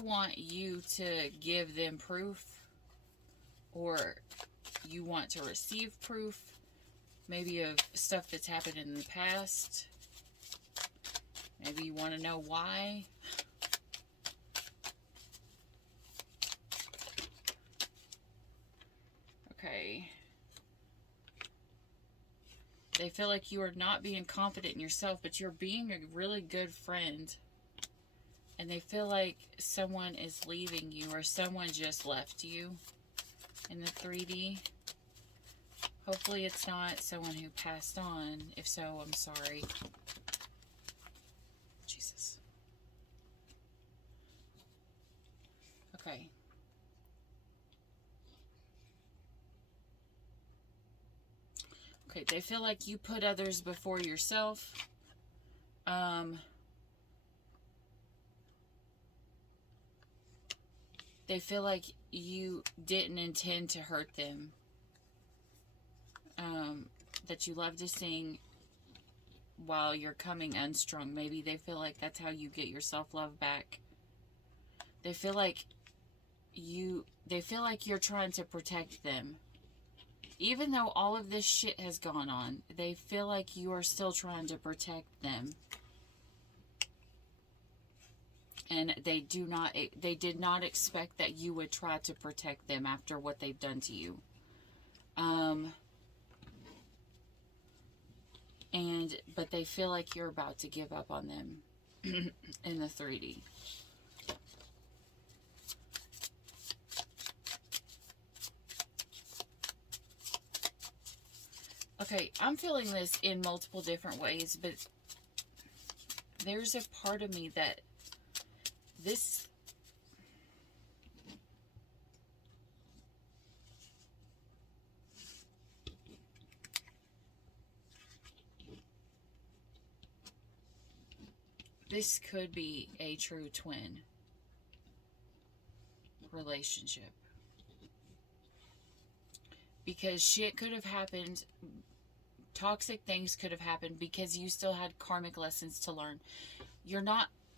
want you to give them proof, or you want to receive proof, maybe of stuff that's happened in the past. Maybe you want to know why. Okay. They feel like you are not being confident in yourself, but you're being a really good friend. And they feel like someone is leaving you, or someone just left you in the 3D. Hopefully it's not someone who passed on. If so, I'm sorry. Jesus. Okay. Okay, they feel like you put others before yourself. They feel like you didn't intend to hurt them. That you love to sing while you're coming unstrung. Maybe they feel like that's how you get your self-love back. They feel like you're trying to protect them. Even though all of this shit has gone on, they feel like you are still trying to protect them. And they did not expect that you would try to protect them after what they've done to you. But they feel like you're about to give up on them in the 3D. Okay, I'm feeling this in multiple different ways, but there's a part of me that this could be a true twin relationship. Because shit could have happened, toxic things could have happened because you still had karmic lessons to learn.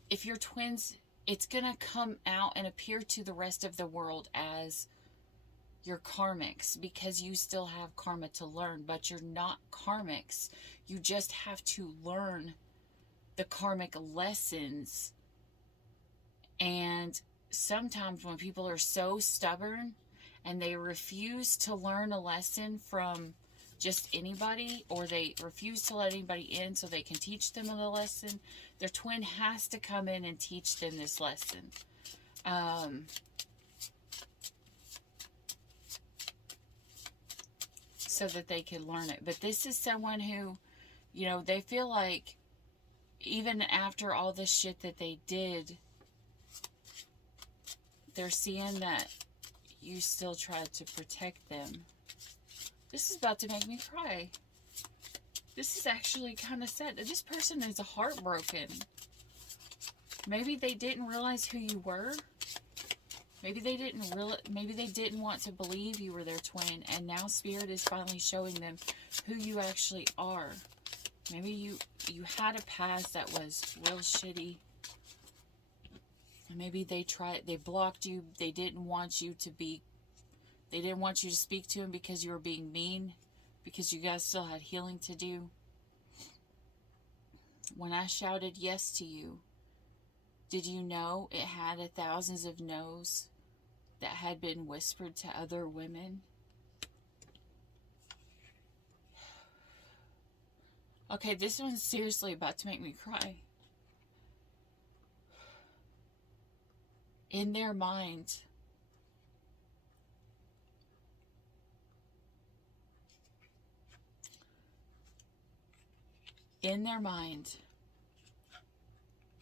If you're twins, it's going to come out and appear to the rest of the world as your karmics because you still have karma to learn, but you're not karmics. You just have to learn the karmic lessons. And sometimes when people are so stubborn and they refuse to learn a lesson from just anybody, or they refuse to let anybody in so they can teach them the lesson, their twin has to come in and teach them this lesson. So that they can learn it. But this is someone who, they feel like even after all the shit that they did, they're seeing that you still tried to protect them. This is about to make me cry. This is actually kind of sad. This person is heartbroken. Maybe they didn't realize who you were. Maybe they didn't want to believe you were their twin, and now Spirit is finally showing them who you actually are. Maybe you had a past that was real shitty. Maybe they blocked you. They didn't want you to speak to him because you were being mean, because you guys still had healing to do. When I shouted yes to you, did you know it had thousands of no's that had been whispered to other women? Okay, this one's seriously about to make me cry. In their mind,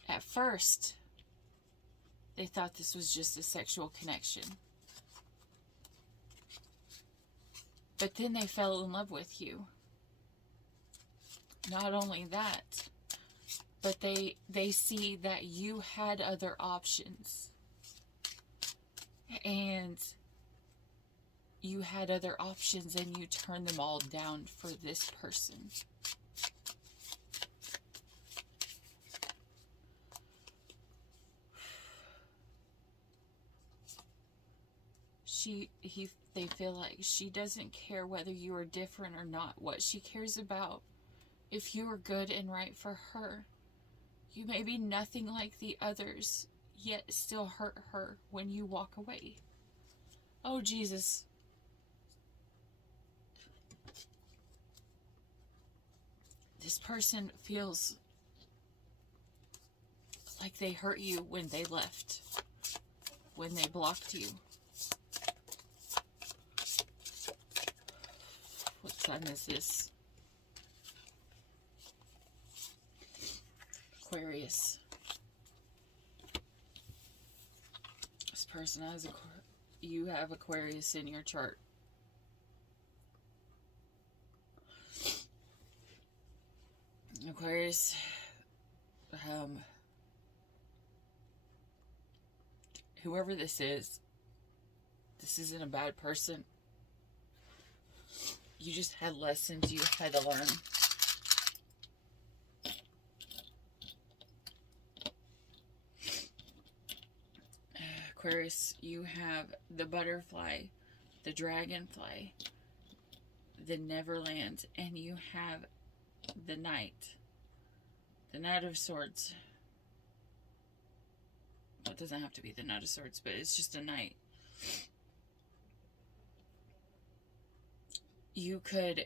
at first, they thought this was just a sexual connection. But then they fell in love with you. Not only that, but they see that you had other options. And you had other options and you turned them all down for this person. They feel like she doesn't care whether you are different or not. What she cares about, if you are good and right for her. You may be nothing like the others, yet still hurt her when you walk away. Oh, Jesus. This person feels like they hurt you when they left, when they blocked you. What sign is this? Aquarius. This person has you have Aquarius in your chart. Aquarius, whoever this isn't a bad person. You just had lessons you had to learn. Aquarius, you have the butterfly, the dragonfly, the Neverland, and you have the Knight. The Knight of Swords. Well, it doesn't have to be the Knight of Swords, but it's just a Knight. You could,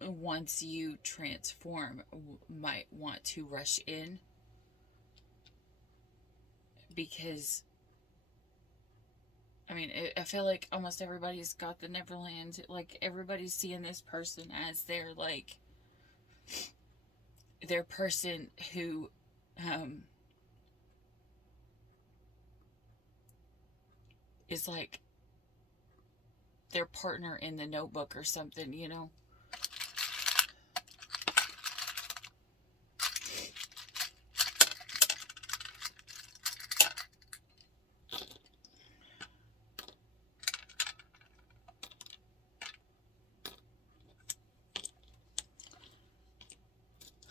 once you transform, might want to rush in. Because, I mean, I feel like almost everybody's got the Neverland. Like, everybody's seeing this person as their, like, their person who, is like their partner in the Notebook or something, you know.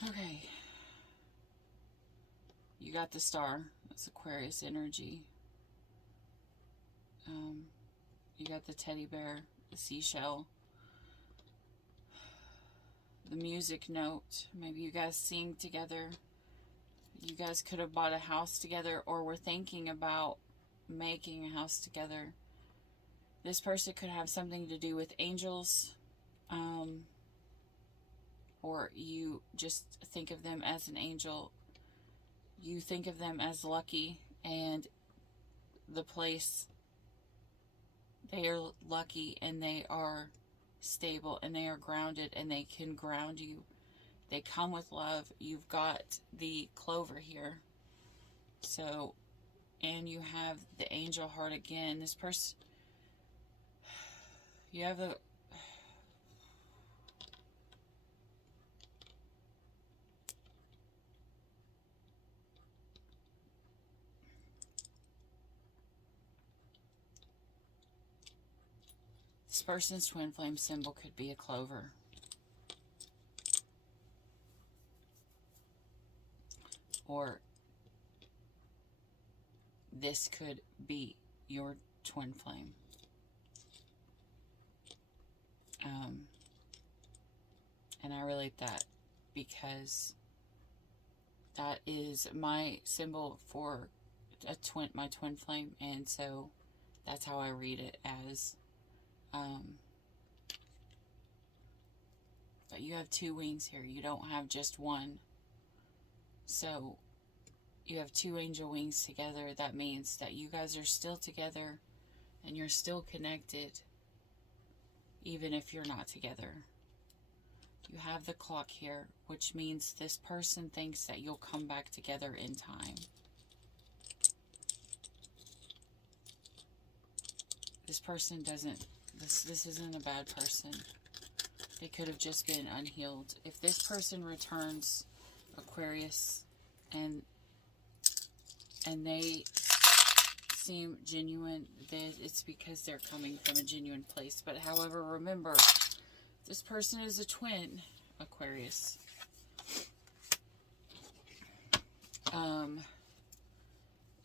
Okay. You got the Star. That's Aquarius energy. You got the teddy bear, the seashell, the music note. Maybe you guys sing together. You guys could have bought a house together or were thinking about making a house together. This person could have something to do with angels, or you just think of them as an angel. You think of them as lucky, and the place, they are lucky and they are stable and they are grounded and they can ground you. They come with love. You've got the Clover here. So And you have the angel heart again. This person, you have the, this person's twin flame symbol could be a clover. Or this could be your twin flame. And I relate that because that is my symbol for my twin flame, and so that's how I read it as. But you have two wings here. You don't have just one. So you have two angel wings together. That means that you guys are still together and you're still connected, even if you're not together. You have the clock here, which means this person thinks that you'll come back together in time. This person doesn't, this isn't a bad person. They could have just been unhealed. If this person returns, Aquarius, and they seem genuine, then it's because they're coming from a genuine place. But however, remember, this person is a twin, Aquarius.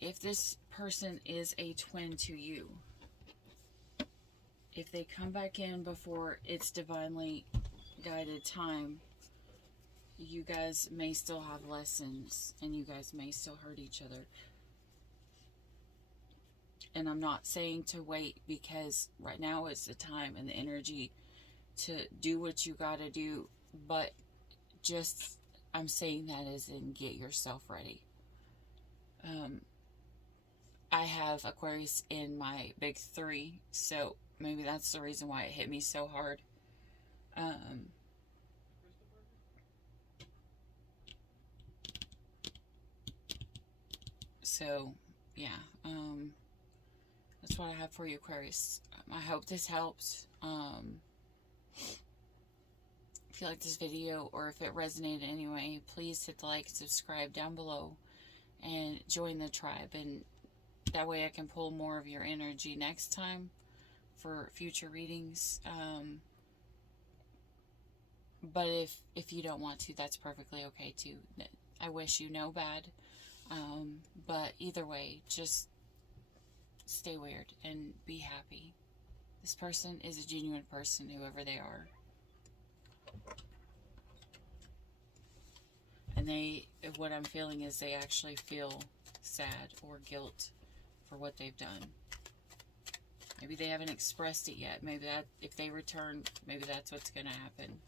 If this person is a twin to you, if they come back in before it's divinely guided time, you guys may still have lessons and you guys may still hurt each other. And I'm not saying to wait, because right now is the time and the energy to do what you gotta do, but just, I'm saying that as in get yourself ready. I have Aquarius in my big 3, so maybe that's the reason why it hit me so hard. So, yeah, that's what I have for you, Aquarius. I hope this helps. If you like this video, or if it resonated anyway, please hit the like and subscribe down below and join the tribe, and that way I can pull more of your energy next time for future readings. But if you don't want to, that's perfectly okay too. I wish you no bad. But either way, just stay weird and be happy. This person is a genuine person, whoever they are. And what I'm feeling is they actually feel sad or guilt for what they've done. Maybe they haven't expressed it yet. Maybe that, if they return, maybe that's what's going to happen.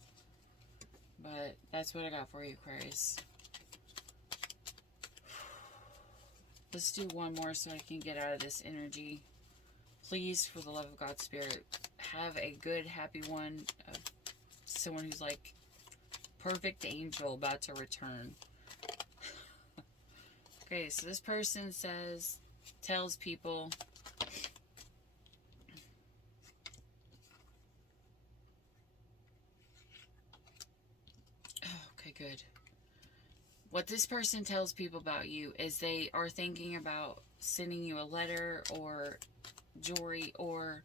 But that's what I got for you, Aquarius. Let's do one more so I can get out of this energy. Please, for the love of God, Spirit, have a good, happy one. Someone who's like perfect angel about to return. Okay, so this person tells people, okay, good. What this person tells people about you is they are thinking about sending you a letter or jewelry or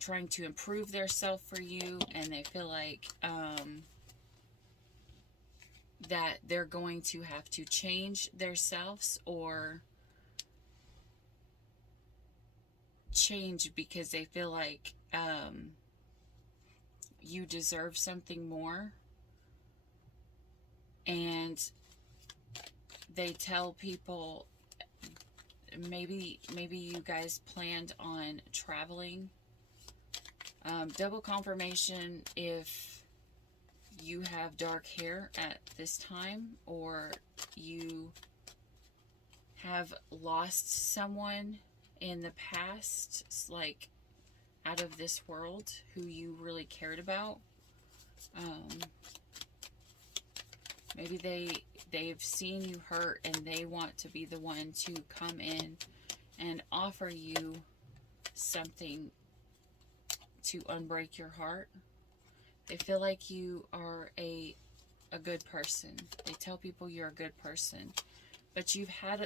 trying to improve their self for you, and they feel like that they're going to have to change their selves or change because they feel like you deserve something more. And they tell people, maybe you guys planned on traveling. Double confirmation if you have dark hair at this time, or you have lost someone in the past, like out of this world, who you really cared about. Maybe they've seen you hurt and they want to be the one to come in and offer you something to unbreak your heart. They feel like you are a good person. They tell people you're a good person, but you have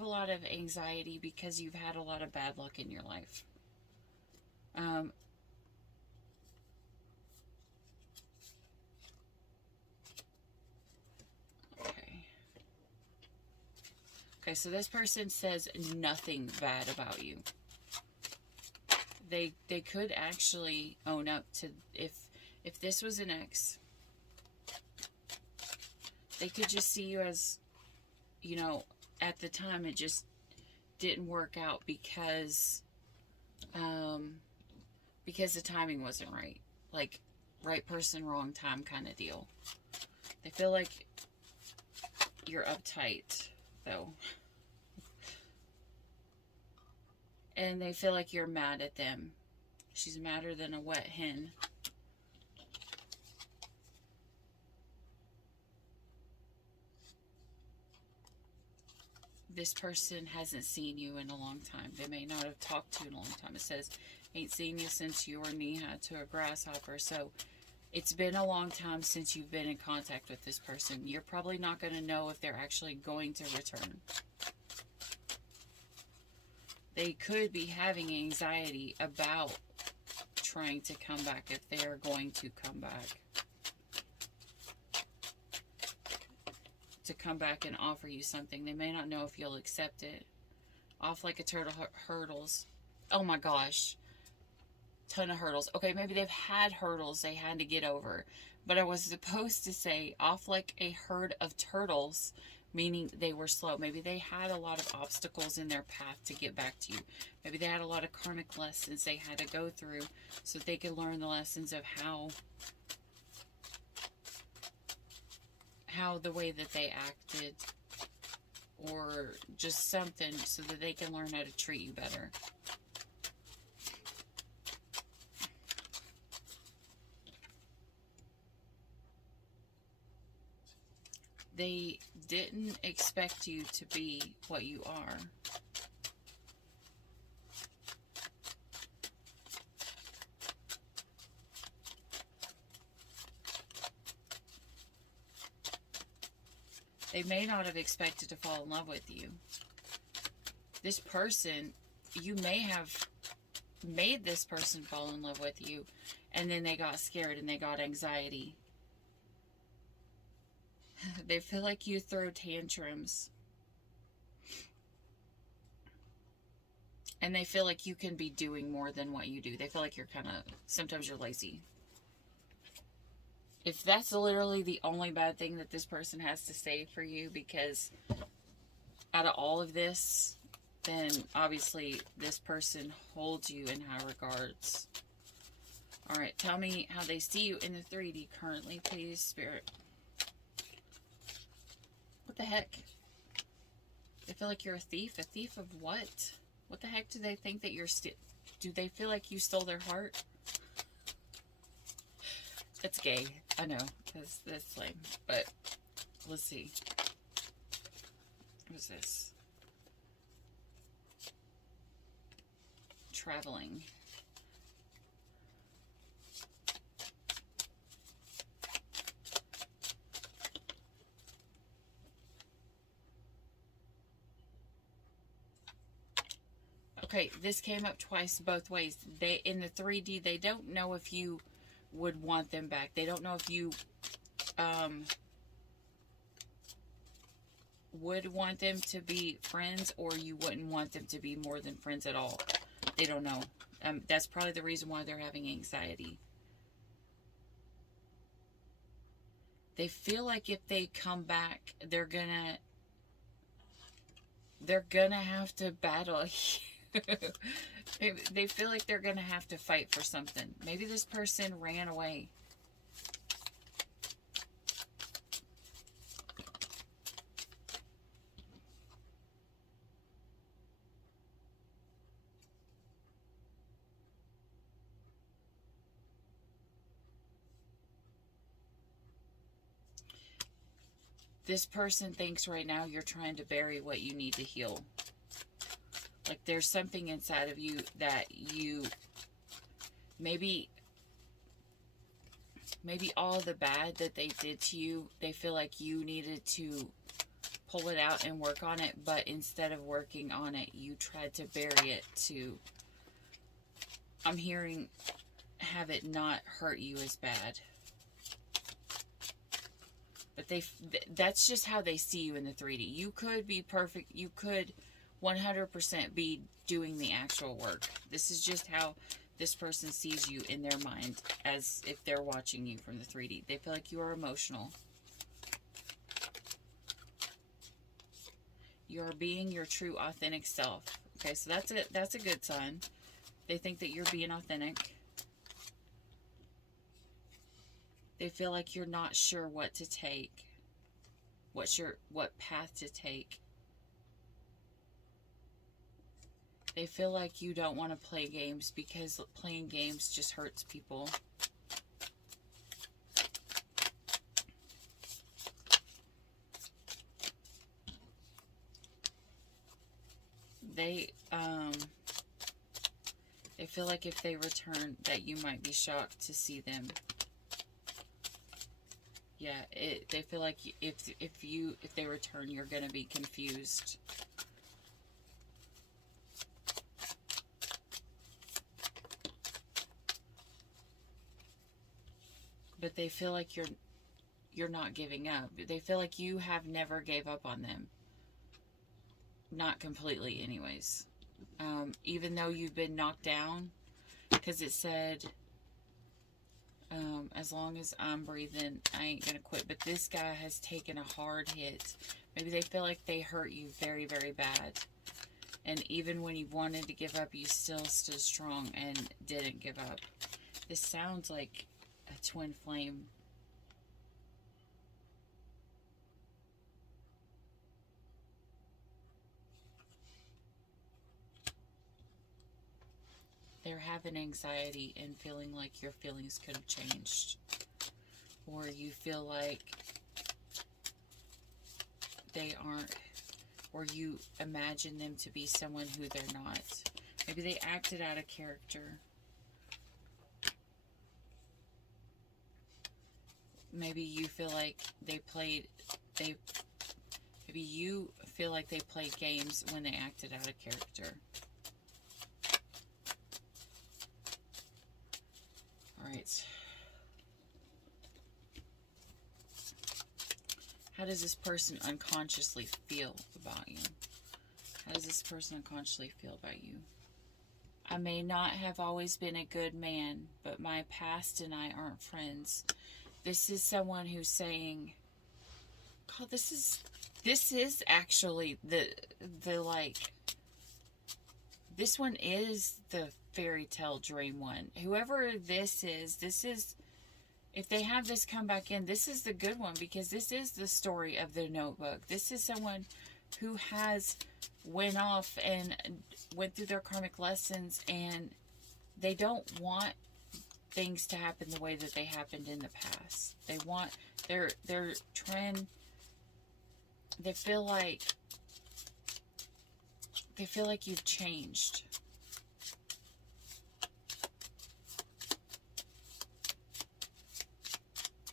a lot of anxiety because you've had a lot of bad luck in your life. Okay, so this person says nothing bad about you. They could actually own up to, if this was an ex, they could just see you as, you know, at the time it just didn't work out because the timing wasn't right. Like, right person, wrong time kind of deal. They feel like you're uptight, though. And they feel like you're mad at them. She's madder than a wet hen. This person hasn't seen you in a long time. They may not have talked to you in a long time. It says, ain't seen you since you were knee-high to a grasshopper. So it's been a long time since you've been in contact with this person. You're probably not going to know if they're actually going to return. They could be having anxiety about trying to come back, if they are going to come back. To come back and offer you something. They may not know if you'll accept it. Off like a turtle hurdles. Oh my gosh. Ton of hurdles. Okay, maybe they've had hurdles they had to get over. But I was supposed to say off like a herd of turtles, meaning they were slow. Maybe they had a lot of obstacles in their path to get back to you. Maybe they had a lot of karmic lessons they had to go through so that they could learn the lessons of how the way that they acted, or just something so that they can learn how to treat you better. They didn't expect you to be what you are. They may not have expected to fall in love with you. This person, you may have made this person fall in love with you, and then they got scared and they got anxiety. They feel like you throw tantrums. And they feel like you can be doing more than what you do. They feel like you're sometimes you're lazy. If that's literally the only bad thing that this person has to say for you, because out of all of this, then obviously this person holds you in high regards. Alright, tell me how they see you in the 3D currently, please, Spirit. What the heck? They feel like you're a thief? A thief of what? What the heck do they think that you're do they feel like you stole their heart? It's gay. I know. That's lame. But let's see. What is this? Traveling. Okay, this came up twice both ways. They, in the 3D, they don't know if you would want them back. They don't know if you would want them to be friends, or you wouldn't want them to be more than friends at all. They don't know. That's probably the reason why they're having anxiety. They feel like if they come back, they're gonna have to battle you. They feel like they're gonna have to fight for something. Maybe this person ran away. This person thinks right now you're trying to bury what you need to heal. Like there's something inside of you that you maybe all the bad that they did to you, they feel like you needed to pull it out and work on it, but instead of working on it, you tried to bury it to, I'm hearing, have it not hurt you as bad. But that's just how they see you in the 3D. You could be perfect. You could 100% be doing the actual work. This is just how this person sees you in their mind, as if they're watching you from the 3D. They feel like you are emotional. You are being your true, authentic self. Okay, so that's a good sign. They think that you're being authentic. They feel like you're not sure what to take. What path to take. They feel like you don't want to play games because playing games just hurts people. They feel like if they return that you might be shocked to see them. Yeah, they feel like if they return, you're going to be confused. But they feel like you're not giving up. They feel like you have never gave up on them. Not completely, anyways. Even though you've been knocked down, because it said, as long as I'm breathing, I ain't gonna quit. But this guy has taken a hard hit. Maybe they feel like they hurt you very, very bad. And even when you wanted to give up, you still stood strong and didn't give up. This sounds like a twin flame. They're having anxiety and feeling like your feelings could have changed. Or you feel like they aren't, or you imagine them to be someone who they're not. Maybe they acted out of character. Maybe you feel like maybe you feel like they played games when they acted out of character. Alright. How does this person unconsciously feel about you? How does this person unconsciously feel about you? I may not have always been a good man, but my past and I aren't friends. This is someone who's saying, God, this is actually the like, this one is the fairy tale dream one. Whoever this is, if they have this come back in, this is the good one, because this is the story of the Notebook. This is someone who has went off and went through their karmic lessons, and they don't want things to happen the way that they happened in the past. They want, they're trying, they feel like you've changed.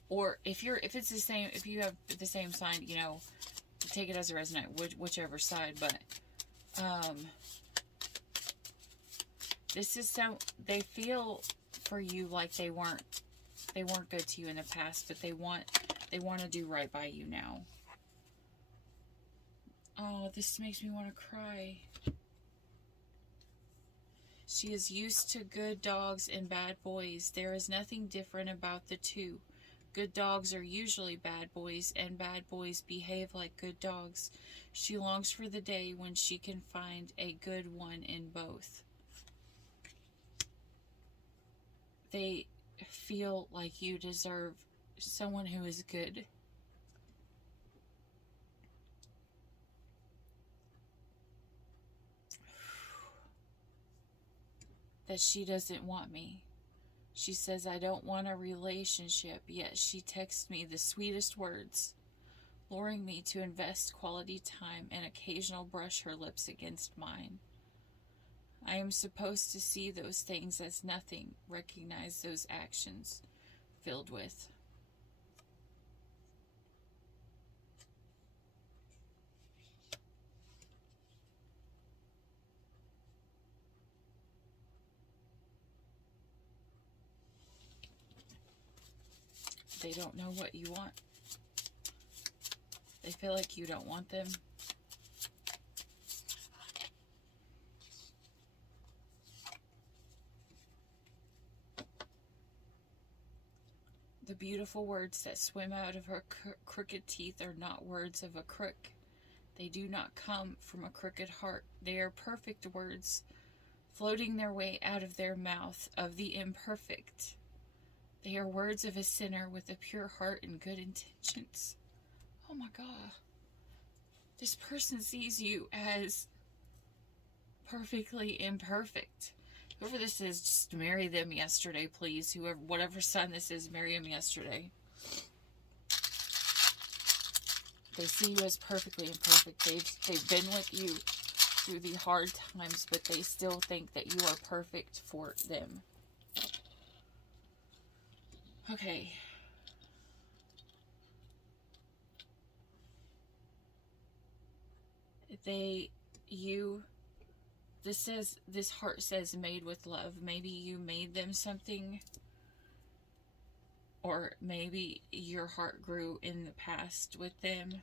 Or if you have the same sign, you know, take it as a resonate, whichever side. But this is they feel for you like they weren't good to you in the past, but they want to do right by you now. Oh, this makes me want to cry. She is used to good dogs and bad boys. There is nothing different about the two. Good dogs are usually bad boys, and bad boys behave like good dogs. She longs for the day when she can find a good one in both. They feel like you deserve someone who is good. That she doesn't want me. She says, I don't want a relationship, yet she texts me the sweetest words, luring me to invest quality time and occasional brush her lips against mine. I am supposed to see those things as nothing, recognize those actions filled with. They don't know what you want. They feel like you don't want them. The beautiful words that swim out of her crooked teeth are not words of a crook. They do not come from a crooked heart. They are perfect words, floating their way out of their mouth of the imperfect. They are words of a sinner with a pure heart and good intentions. Oh my God. This person sees you as perfectly imperfect. Whoever this is, just marry them yesterday, please. Whoever, whatever sign this is, marry them yesterday. They see you as perfectly imperfect. They've been with you through the hard times, but they still think that you are perfect for them. Okay. This says, this heart says made with love. Maybe you made them something, or maybe your heart grew in the past with them.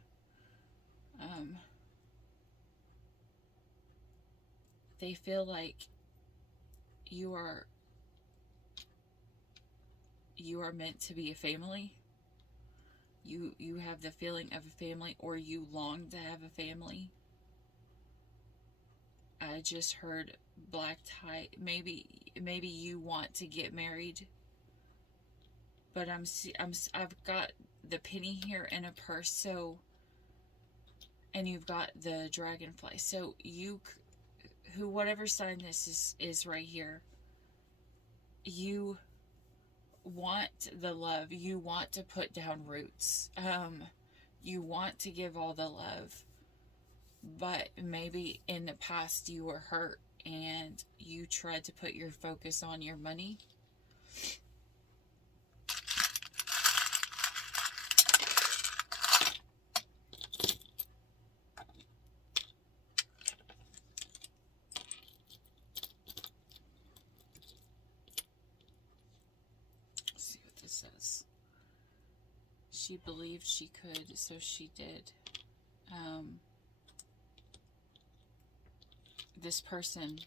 They feel like you are meant to be a family. You have the feeling of a family, or you long to have a family. I just heard black tie. Maybe you want to get married, but I've got the penny here in a purse. So, and you've got the dragonfly. So whatever sign this is right here, you want the love. You want to put down roots. You want to give all the love. But maybe in the past you were hurt and you tried to put your focus on your money. Let's see what this says. She believed she could, so she did. This person,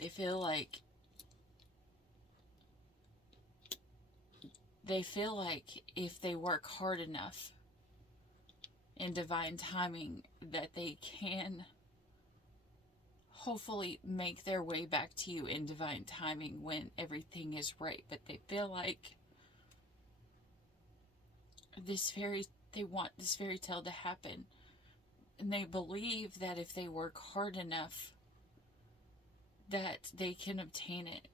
they feel like if they work hard enough in divine timing, that they can hopefully make their way back to you in divine timing when everything is right. But they feel like they want this fairy tale to happen. And they believe that if they work hard enough, that they can obtain it.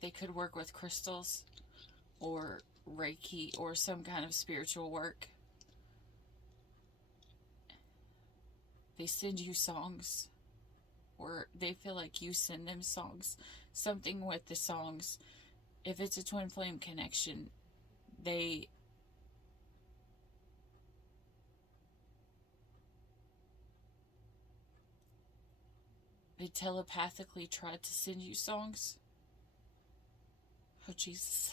They could work with crystals or Reiki or some kind of spiritual work. They send you songs, or they feel like you send them songs. Something with the songs. If it's a twin flame connection, they telepathically tried to send you songs. Oh, Jesus.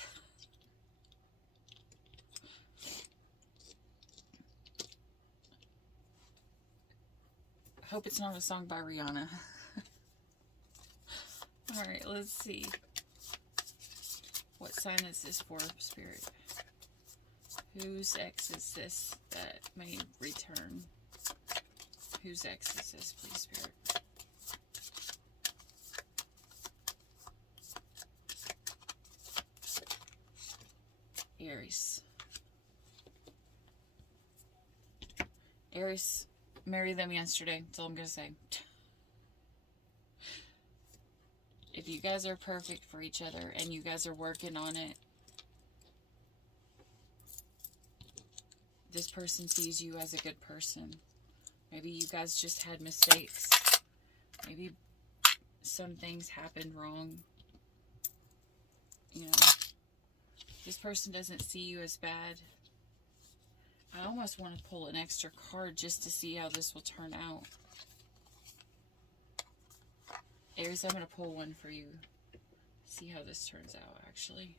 I hope it's not a song by Rihanna. Alright, let's see. What sign is this for, Spirit? Whose ex is this that may return? Whose ex is this, please, Spirit? Aries. Aries, marry them yesterday. That's all I'm going to say. If you guys are perfect for each other and you guys are working on it, this person sees you as a good person. Maybe you guys just had mistakes. Maybe some things happened wrong. You know, this person doesn't see you as bad. I almost want to pull an extra card just to see how this will turn out. Aries, I'm going to pull one for you. See how this turns out, actually.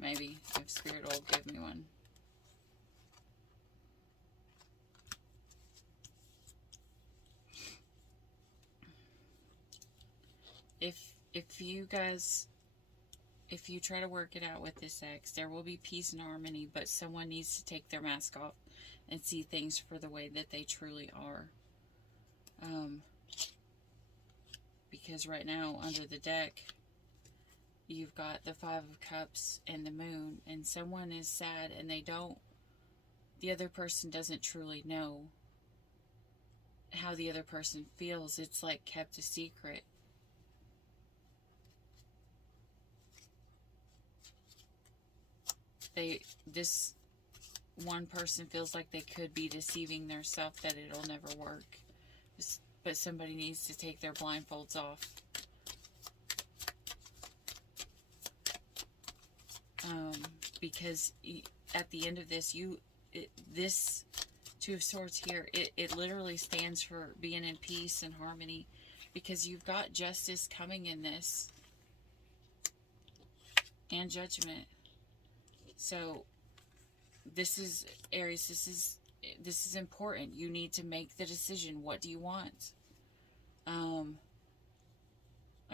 Maybe, if Spirit will give me one. If you guys, if you try to work it out with this ex, there will be peace and harmony, but someone needs to take their mask off and see things for the way that they truly are. Because right now, under the deck, you've got the Five of Cups and the Moon, and someone is sad and the other person doesn't truly know how the other person feels. It's like kept a secret. This one person feels like they could be deceiving themselves, that it'll never work. But somebody needs to take their blindfolds off. Because at the end of this, this Two of Swords here, it literally stands for being in peace and harmony, because you've got justice coming in this, and judgment. So this is, Aries, this is important. You need to make the decision. What do you want? I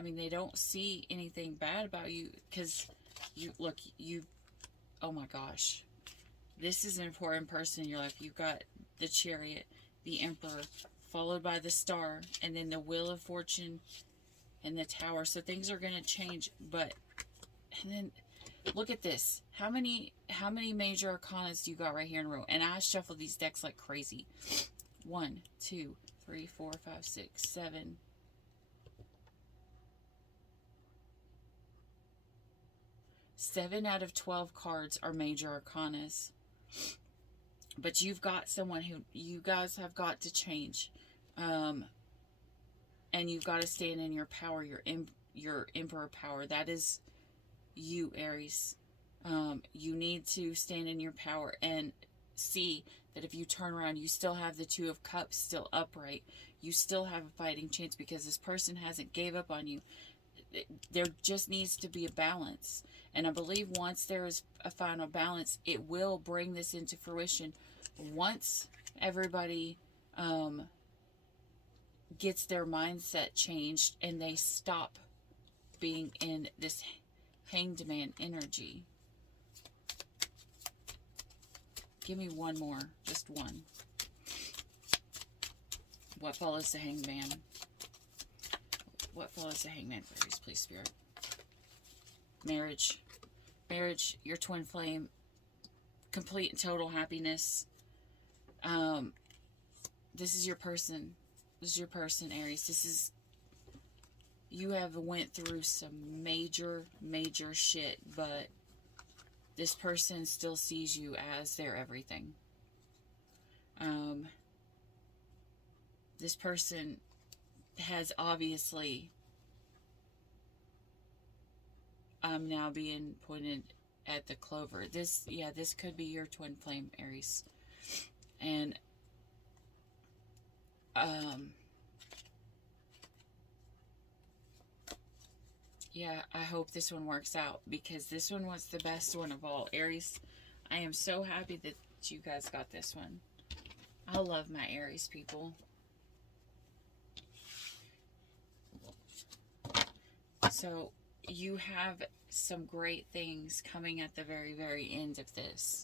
mean, they don't see anything bad about you, because oh my gosh, this is an important person in your life. You've got the Chariot, the Emperor, followed by the Star, and then the Wheel of Fortune and the Tower. So things are going to change, and then look at this. How many major arcanas do you got right here in a row? And I shuffle these decks like crazy. 1, 2, 3, 4, 5, 6, 7. 7 out of 12 cards are major arcanas. But you've got someone who you guys have got to change. And you've got to stand in your power, your Emperor power. That is you, Aries. You need to stand in your power and see that if you turn around, you still have the Two of Cups still upright. You still have a fighting chance, because this person hasn't gave up on you. There just needs to be a balance. And I believe once there is a final balance, it will bring this into fruition. Once everybody gets their mindset changed and they stop being in this Hanged Man energy. Give me one more. Just one. What follows the Hanged Man? What follows the Hanged Man, Aries, please, Spirit? Marriage. Marriage, your twin flame. Complete and total happiness. This is your person. This is your person, Aries. This is... You have went through some major, major shit, but this person still sees you as their everything. This person has obviously... I'm now being pointed at the clover. This could be your twin flame, Aries. And, yeah, I hope this one works out, because this one was the best one of all. Aries, I am so happy that you guys got this one. I love my Aries people. So, you have some great things coming at the very, very end of this.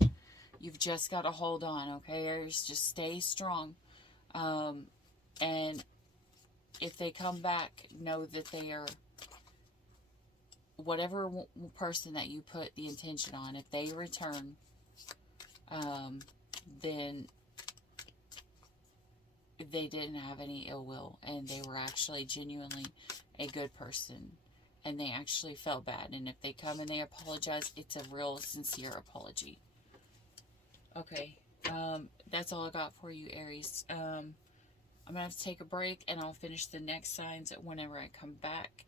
You've just got to hold on, okay, Aries? Just stay strong. And if they come back, know that they are... Whatever person that you put the intention on, if they return, then they didn't have any ill will, and they were actually genuinely a good person and they actually felt bad. And if they come and they apologize, it's a real sincere apology. Okay, that's all I got for you, Aries. I'm going to have to take a break, and I'll finish the next signs whenever I come back.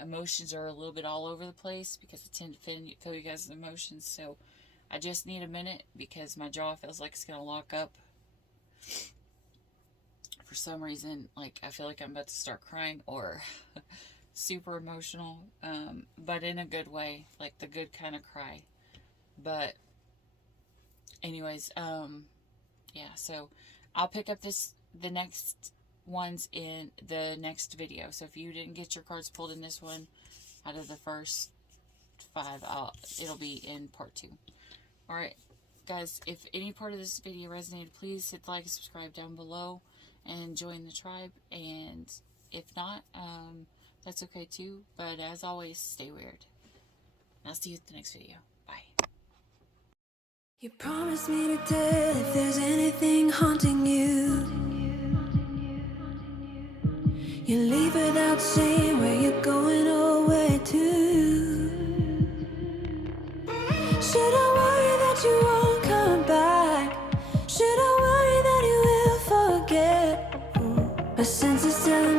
Emotions are a little bit all over the place because I tend to feel you guys' emotions, so I just need a minute because my jaw feels like it's going to lock up. For some reason, like, I feel like I'm about to start crying or super emotional, but in a good way, like the good kind of cry. But anyways, yeah, so I'll pick up the next ones in the next video. So if you didn't get your cards pulled in this one out of the first 5, it'll be in part 2. All right, guys, if any part of this video resonated, please hit the like and subscribe down below and join the tribe. And if not, that's okay too. But as always, stay weird. And I'll see you at the next video. Bye. You promised me to tell if there's anything haunting you. You leave without saying where you're going or where to. Should I worry that you won't come back? Should I worry that you will forget? My senses telling